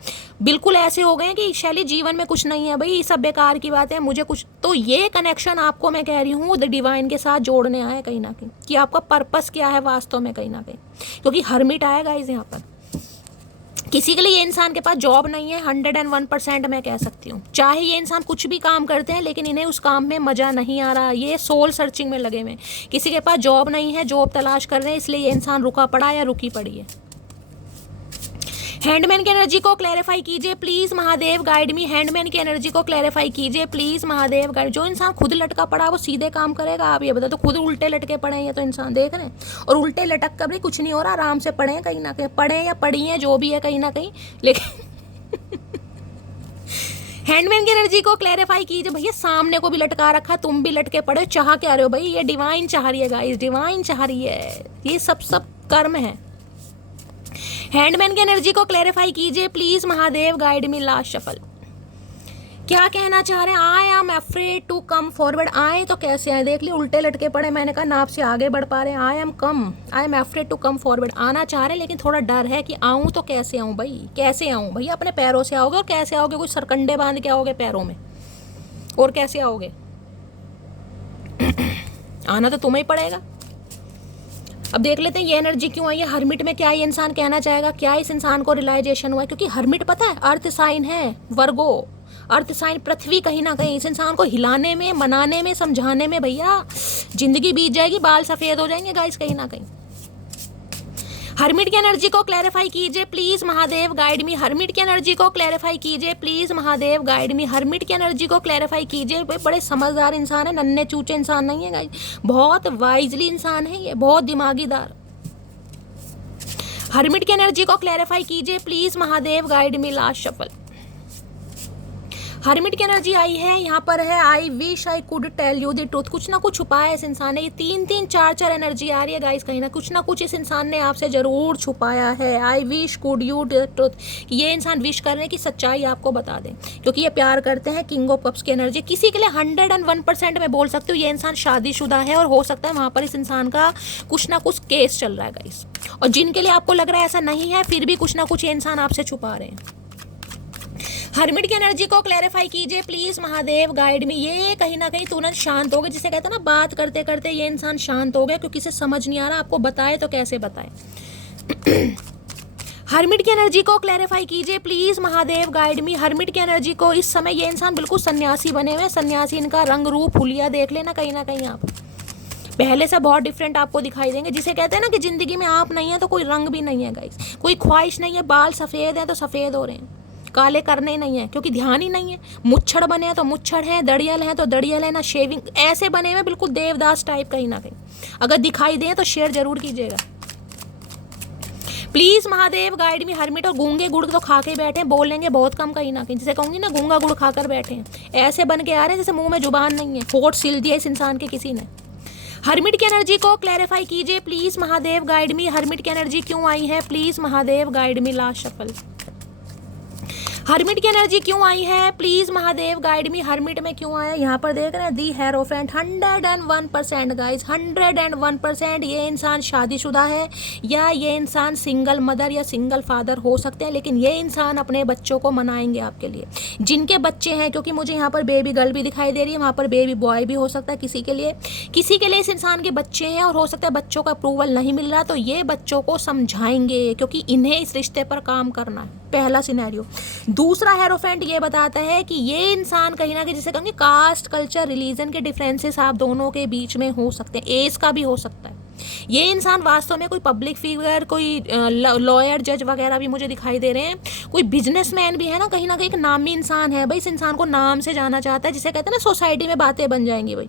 बिल्कुल ऐसे हो गए कि शैली जीवन में कुछ नहीं है भाई, ये सब बेकार की बात है, मुझे कुछ, तो ये कनेक्शन आपको मैं कह रही हूँ द डिवाइन के साथ जोड़ने आए कहीं ना कहीं, कि आपका पर्पस क्या है वास्तव में कहीं ना कहीं। क्योंकि हर्मिट आएगा इस यहाँ पर, किसी के लिए ये इंसान के पास जॉब नहीं है, 101% मैं कह सकती हूँ। चाहे ये इंसान कुछ भी काम करते हैं लेकिन इन्हें उस काम में मज़ा नहीं आ रहा, ये सोल सर्चिंग में लगे हुए। किसी के पास जॉब नहीं है, जॉब तलाश कर रहे हैं, इसलिए ये इंसान रुका पड़ा या रुकी पड़ी है। हैंडमैन की एनर्जी को क्लैरिफाई कीजिए please Mahadev, guide me. Handman की एनर्जी को क्लैरिफाई कीजिए प्लीज महादेव, गाइड। जो इंसान खुद लटका पड़ा वो सीधे काम करेगा, आप ये बताओ। तो खुद उल्टे लटके पड़े हैं ये तो इंसान, देख रहे हैं, और उल्टे लटक कर भी कुछ नहीं हो रहा, आराम से पड़े हैं कहीं ना कहीं, पड़े या पड़ी हैं जो भी है कहीं ना कहीं, लेकिन हैंडमैन की एनर्जी को क्लैरिफाई कीजिए भैया। सामने को भी लटका रखा, तुम भी लटके पड़े, चाह क्या रहे हो भाई? ये डिवाइन चाह रही है गाइस, डिवाइन चाह रही है, ये सब कर्म है। हैंडमैन की एनर्जी को क्लैरिफाई कीजिए please Mahadev, guide me. Last shuffle क्या कहना चाह रहे हैं? I am afraid to come forward. आए तो कैसे आए, देख लिया उल्टे लटके पड़े, मैंने कहा नाप से आगे बढ़ पा रहे हैं। I am afraid to come forward, आना चाह रहे हैं लेकिन थोड़ा डर है कि आऊँ तो कैसे आऊँ भाई, कैसे आऊँ भैया? अपने पैरों से आओगे, और कैसे आओगे? कुछ सरकंडे बांध के आओगे पैरों में, और कैसे आओगे? आना तो तुम्हें ही पड़ेगा। अब देख लेते हैं ये एनर्जी क्यों आई है हर्मिट में, क्या ये इंसान कहना चाहेगा, क्या इस इंसान को रियलाइजेशन हुआ है? क्योंकि हर्मिट पता है अर्थ साइन है, वर्गो अर्थ साइन पृथ्वी, कहीं ना कहीं इस इंसान को हिलाने में, मनाने में, समझाने में भैया जिंदगी बीत जाएगी, बाल सफेद हो जाएंगे गाइस कहीं ना कहीं। हर्मिट की एनर्जी को क्लैरिफाई कीजिए please Mahadev, guide me. Hermit की एनर्जी को क्लैरिफाई कीजिए please Mahadev, guide me. Hermit की एनर्जी को क्लैरिफाई कीजिए। बड़े समझदार इंसान है, नन्हे चूचे इंसान नहीं है गाइस, बहुत वाइजली इंसान है ये, बहुत दिमागीदार। हर्मिट की एनर्जी को क्लैरिफाई कीजिए please Mahadev, guide me. Last shuffle hermit की एनर्जी आई है, यहाँ पर है I wish I could tell you the truth. कुछ ना कुछ छुपाया है इस इंसान ने, ये 3-3 4-4 एनर्जी आ रही है गाइस कहीं ना कुछ इस इंसान ने आपसे जरूर छुपाया है। I wish could you the truth, ये इंसान विश कर रहे हैं कि सच्चाई आपको बता दें, क्योंकि ये प्यार करते हैं। किंग ऑफ कप्स की एनर्जी, किसी के लिए 101% में बोल सकती हूँ ये इंसान शादीशुदा है, और हो सकता है वहाँ पर इस इंसान का कुछ ना कुछ केस चल रहा है गाइस। और जिनके लिए आपको लग रहा है ऐसा नहीं है, फिर भी कुछ ना कुछ ये इंसान आपसे छुपा रहे हैं। हर्मिट की एनर्जी को क्लैरिफाई कीजिए प्लीज महादेव, गाइड मी। ये कहीं ना कहीं तुरंत शांत हो गए, जिसे कहते हैं ना बात करते करते ये इंसान शांत हो गया, क्योंकि इसे समझ नहीं आ रहा आपको बताए तो कैसे बताए। हर्मिट की एनर्जी को क्लैरिफाई कीजिए please Mahadev, guide me. Hermit की एनर्जी को, इस समय ये इंसान बिल्कुल सन्यासी बने हुए हैं, सन्यासी इनका रंग रूप हुलिया देख लेना कहीं ना कहीं, आप पहले से बहुत डिफरेंट आपको दिखाई देंगे। जिसे कहते हैं ना कि जिंदगी में आप नहीं है तो कोई रंग भी नहीं है गाइस, कोई ख्वाहिश नहीं है। बाल सफेद है तो सफेद हो रहे हैं, काले करने नहीं है क्योंकि ध्यान ही नहीं है। मुच्छड़ बने हैं तो मुच्छड़ है, दड़ियल है तो दड़ियल है, ना शेविंग, ऐसे बने हुए बिल्कुल देवदास टाइप कहीं ना कहीं। अगर दिखाई दे तो शेयर जरूर कीजिएगा please Mahadev, guide me. Hermit और गूंगे गुड़ तो खा के बैठे हैं, बोलेंगे बहुत कम कहीं ना कहीं, जिसे कहूंगी ना गूंगा गुड़ खाकर बैठे हैं, ऐसे बन के आ रहे हैं जैसे मुंह में जुबान नहीं है, होठ सिल दिया इस इंसान के किसी ने। हर्मिट की एनर्जी को क्लैरिफाई कीजिए please Mahadev, guide me. Hermit की एनर्जी क्यों आई है please Mahadev, guide me. Last shuffle hermit की एनर्जी क्यों आई है please Mahadev, guide me. Hermit में क्यों आया, यहाँ पर देख रहे हैं दी हेरोफेंट। 101% गाइज, 101% ये इंसान शादीशुदा है, या ये इंसान सिंगल मदर या सिंगल फादर हो सकते हैं, लेकिन ये इंसान अपने बच्चों को मनाएंगे आपके लिए, जिनके बच्चे हैं। क्योंकि मुझे यहाँ पर बेबी गर्ल भी दिखाई दे रही है, वहाँ पर बेबी बॉय भी हो सकता है किसी के लिए इस इंसान के बच्चे हैं, और हो सकता है बच्चों का अप्रूवल नहीं मिल रहा, तो ये बच्चों को समझाएंगे, क्योंकि इन्हें इस रिश्ते पर काम करना है, पहला सिनेरियो। दूसरा हेरोफेंट ये बताता है कि ये इंसान कहीं ना कहीं, जिसे कहेंगे कास्ट, कल्चर, रिलीजन के डिफरेंसेस आप दोनों के बीच में हो सकते हैं, एज का भी हो सकता है। ये इंसान वास्तव में कोई पब्लिक फिगर, कोई लॉयर, जज वगैरह भी मुझे दिखाई दे रहे हैं, कोई बिजनेसमैन भी है ना कहीं एक नामी इंसान है भाई, इस इंसान को नाम से जाना चाहता है, जिसे कहते हैं ना सोसाइटी में बातें बन जाएंगी भाई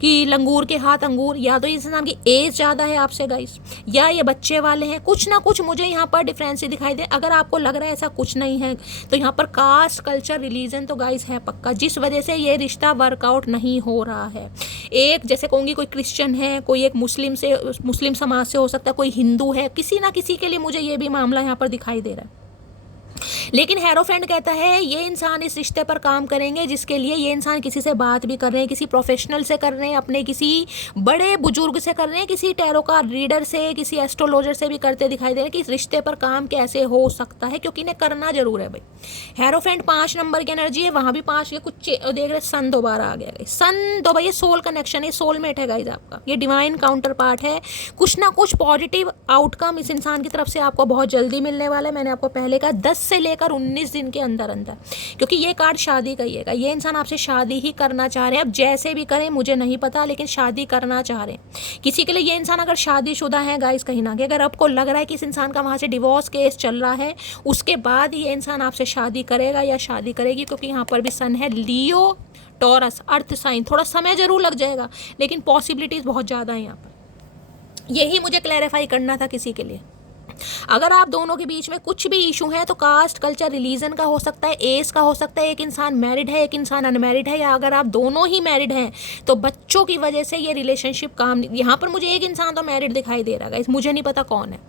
कि लंगूर के हाथ अंगूर। या तो इस इंसान की एज ज़्यादा है आपसे गाइस, या ये बच्चे वाले हैं, कुछ ना कुछ मुझे यहाँ पर डिफरेंस दिखाई दे। अगर आपको लग रहा है ऐसा कुछ नहीं है, तो यहाँ पर कास्ट, कल्चर, रिलीजन तो गाइस है पक्का, जिस वजह से ये रिश्ता वर्कआउट नहीं हो रहा है। एक जैसे कहूँगी कोई क्रिश्चियन है, कोई एक मुस्लिम समाज से हो सकता है, कोई हिंदू है, किसी ना किसी के लिए मुझे ये भी मामला यहाँ पर दिखाई दे रहा है। लेकिन हेरोफेंट कहता है ये इंसान इस रिश्ते पर काम करेंगे जिसके लिए ये इंसान किसी से बात भी कर रहे हैं, किसी प्रोफेशनल से कर रहे हैं, अपने किसी बड़े बुजुर्ग से कर रहे हैं, किसी टैरो कार्ड रीडर से, किसी एस्ट्रोलॉजर से भी करते दिखाई दे रहे हैं कि इस रिश्ते पर काम कैसे हो सकता है, क्योंकि इन्हें करना जरूर है भाई। हेरोफेंट 5 नंबर की एनर्जी है, वहां भी 5 के कुछ देख रहे, सन दोबारा आ गया। सन दो भाई, ये सोल कनेक्शन है, सोलमेट है गाइज आपका, ये डिवाइन काउंटर पार्ट है। कुछ ना कुछ पॉजिटिव आउटकम इस इंसान की तरफ से आपको बहुत जल्दी मिलने वाला है। मैंने आपको पहले कहा 10 से लेकर 19 दिन के अंदर अंदर, क्योंकि ये कार्ड शादी कहिएगा, ये इंसान आपसे शादी ही करना चाह रहे हैं। अब जैसे भी करें मुझे नहीं पता, लेकिन शादी करना चाह रहे हैं। किसी के लिए ये इंसान अगर शादीशुदा है गाइस, कहीं ना कहीं अगर आपको लग रहा है कि इस इंसान का वहाँ से डिवोर्स केस चल रहा है, उसके बाद ये इंसान आपसे शादी करेगा या शादी करेगी, क्योंकि यहाँ पर भी सन है, लियो टॉरस अर्थ साइन। थोड़ा समय जरूर लग जाएगा, लेकिन पॉसिबिलिटीज बहुत ज़्यादा है यहाँ पर। यही मुझे क्लैरिफाई करना था किसी के लिए। अगर आप दोनों के बीच में कुछ भी इशू है तो कास्ट, कल्चर, रिलीजन का हो सकता है, एज का हो सकता है, एक इंसान मैरिड है, एक इंसान अनमैरिड है, या अगर आप दोनों ही मैरिड हैं तो बच्चों की वजह से ये रिलेशनशिप काम। यहाँ पर मुझे एक इंसान तो मैरिड दिखाई दे रहा है, मुझे नहीं पता कौन है।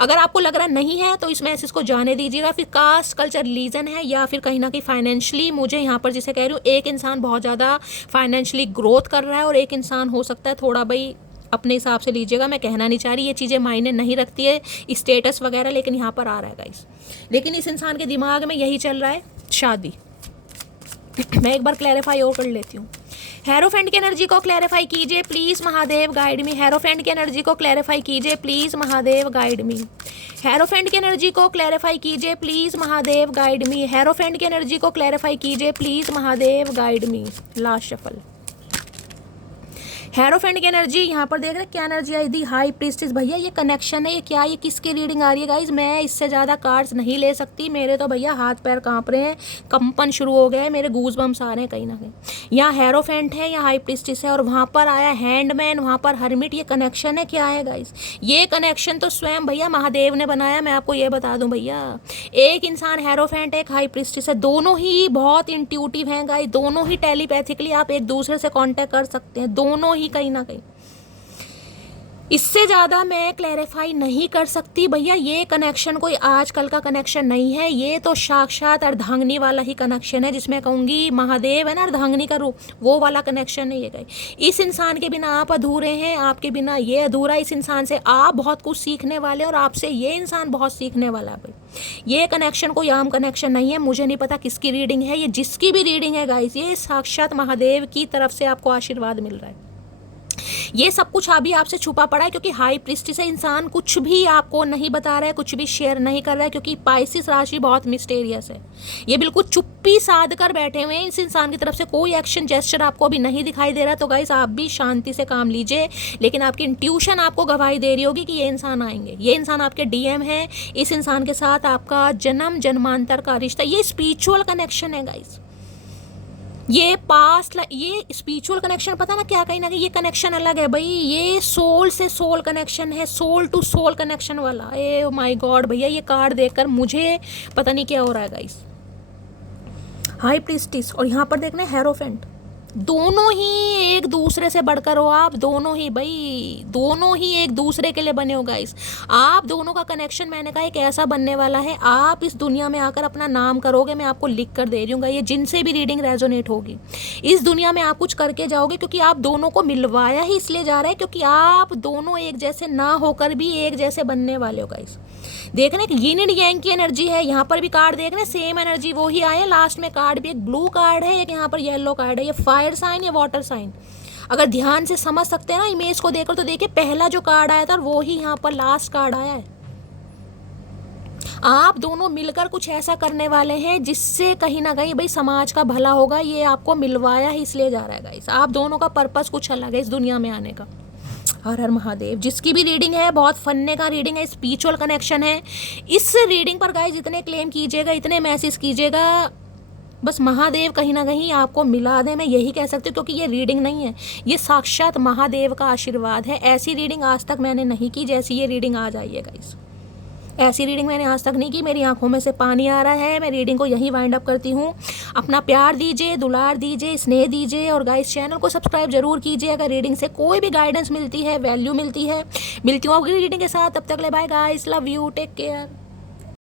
अगर आपको लग रहा नहीं है तो इस मैसेज को जाने दीजिएगा। फिर कास्ट, कल्चर, रिलीजन है, या फिर कहीं ना कहीं फाइनेंशियली, मुझे यहाँ पर जिसे कह रही हूँ, एक इंसान बहुत ज़्यादा फाइनेंशियली ग्रोथ कर रहा है और एक इंसान हो सकता है थोड़ा भाई, अपने हिसाब से लीजिएगा, मैं कहना नहीं चाह रही, ये चीज़ें मायने नहीं रखती है स्टेटस वगैरह, लेकिन यहाँ पर आ रहा है गाइस। लेकिन इस इंसान के दिमाग में यही चल रहा है, शादी। मैं एक बार क्लैरिफाई और कर लेती हूँ। हेरोफेंट की एनर्जी को क्लैरिफाई कीजिए please, Mahadev guide me. Hierophant की एनर्जी को क्लैरिफाई कीजिए please, Mahadev guide me. Hierophant की एनर्जी को क्लैरिफाई कीजिए please, Mahadev guide me. Hierophant की एनर्जी को क्लैरिफाई कीजिए please, Mahadev guide me. Last shuffle. Hierophant की एनर्जी यहाँ पर देख रहे हैं क्या एनर्जी आई दी, हाई प्रीस्टेस। भैया ये कनेक्शन है, ये क्या, ये किसकी रीडिंग आ रही है गाइज? मैं इससे ज़्यादा कार्ड्स नहीं ले सकती, मेरे तो भैया हाथ पैर कांप रहे हैं, कंपन शुरू हो गए, मेरे गूज बम्स आ रहे हैं कहीं ना कहीं। यहाँ हेरोफेंट है, यहाँ हाई प्रीस्टेस है, और वहाँ पर आया हैंडमैन, वहाँ पर हर्मिट। ये कनेक्शन है, क्या है गाइज? ये कनेक्शन तो स्वयं भैया महादेव ने बनाया, मैं आपको ये बता दूँ भैया। एक इंसान हेरोफेंट, एक हाई प्रीस्टेस है, दोनों ही बहुत इंट्यूटिव हैं गाइज, दोनों ही टेलीपैथिकली आप एक दूसरे से कॉन्टैक्ट कर सकते हैं, दोनों ही कहीं ना कहीं। इससे ज़्यादा मैं क्लैरिफाई नहीं कर सकती भैया। ये कनेक्शन कोई आजकल का कनेक्शन नहीं है, ये तो साक्षात अर्धांगिनी वाला ही कनेक्शन है, जिसमें कहूँगी महादेव है ना अर्धांगिनी का रूप, वो वाला कनेक्शन है ये गई। इस इंसान के बिना आप अधूरे हैं, आपके बिना ये अधूरा। इस इंसान से आप बहुत कुछ सीखने वाले और आपसे ये इंसान बहुत सीखने वाला है भाई। ये कनेक्शन कोई आम कनेक्शन नहीं है। मुझे नहीं पता किसकी रीडिंग है, ये जिसकी भी रीडिंग है गाइस, ये साक्षात महादेव की तरफ से आपको आशीर्वाद मिल रहा है। ये सब कुछ अभी आपसे छुपा पड़ा है, क्योंकि हाई प्रीस्टेस है, इंसान कुछ भी आपको नहीं बता रहा है, कुछ भी शेयर नहीं कर रहा है, क्योंकि पाइसिस राशि बहुत मिस्टेरियस है। ये बिल्कुल चुप्पी साध कर बैठे हुए हैं। इस इंसान की तरफ से कोई एक्शन जेस्चर आपको अभी नहीं दिखाई दे रहा। तो गाइस आप भी शांति से काम लीजिए, लेकिन आपकी इंट्यूशन आपको गवाही दे रही होगी कि ये इंसान आएंगे, ये इंसान आपके डीएम है, इस इंसान के साथ आपका जन्म जन्मांतर का रिश्ता, ये स्पिरिचुअल कनेक्शन है गाइस। ये पास्ट, ये स्पिरिचुअल कनेक्शन, पता ना क्या, कहीं ना कहीं ये कनेक्शन अलग है भाई। ये सोल से सोल कनेक्शन है, सोल टू सोल कनेक्शन वाला। ए माय गॉड भैया, ये कार्ड देखकर मुझे पता नहीं क्या हो रहा है गाइस। हाई प्रीस्टेस और यहाँ पर देखना हेरोफेंट, दोनों ही एक दूसरे से बढ़कर हो आप, दोनों ही भाई, दोनों ही एक दूसरे के लिए बने हो गाइस। आप दोनों का कनेक्शन मैंने कहा एक ऐसा बनने वाला है, आप इस दुनिया में आकर अपना नाम करोगे। मैं आपको लिख कर दे रही हूँ, ये जिनसे भी रीडिंग रेजोनेट होगी, इस दुनिया में आप कुछ करके जाओगे, क्योंकि आप दोनों को मिलवाया ही इसलिए जा रहा है क्योंकि आप दोनों एक जैसे ना होकर भी एक जैसे बनने वाले हो गाइस। देख रहे हैं यीन एंड यांग की एनर्जी है, यहाँ पर भी कार्ड देख रहे हैं, सेम एनर्जी वो ही आए। लास्ट में कार्ड भी एक ब्लू कार्ड है, एक यहाँ पर येलो कार्ड है। ये फायर साइन या वाटर साइन, अगर ध्यान से समझ सकते हैं ना इमेज को देखकर, तो देखिए पहला जो कार्ड आया था वो ही यहाँ पर लास्ट कार्ड आया है। आप दोनों मिलकर कुछ ऐसा करने वाले हैं जिससे कहीं ना कहीं भाई समाज का भला होगा। ये आपको मिलवाया ही इसलिए जा रहा है गाइस। आप दोनों का पर्पस कुछ अलग है इस दुनिया में आने का। हर हर महादेव। जिसकी भी रीडिंग है बहुत फन्ने का रीडिंग है, स्पिरिचुअल कनेक्शन है। इस रीडिंग पर गाइस इतने क्लेम कीजिएगा, इतने मैसेज कीजिएगा, बस महादेव कहीं ना कहीं आपको मिला दे। मैं यही कह सकती हूँ, क्योंकि ये रीडिंग नहीं है, ये साक्षात महादेव का आशीर्वाद है। ऐसी रीडिंग आज तक मैंने नहीं की जैसी ये रीडिंग आज आई है गाइस। ऐसी रीडिंग मैंने आज तक नहीं की, मेरी आंखों में से पानी आ रहा है। मैं रीडिंग को यहीं वाइंड अप करती हूँ। अपना प्यार दीजिए, दुलार दीजिए, स्नेह दीजिए, और गाइस चैनल को सब्सक्राइब जरूर कीजिए। अगर रीडिंग से कोई भी गाइडेंस मिलती है, वैल्यू मिलती है। मिलती हूँ अगली रीडिंग के साथ, तब तक ले bye guys, love you, take care.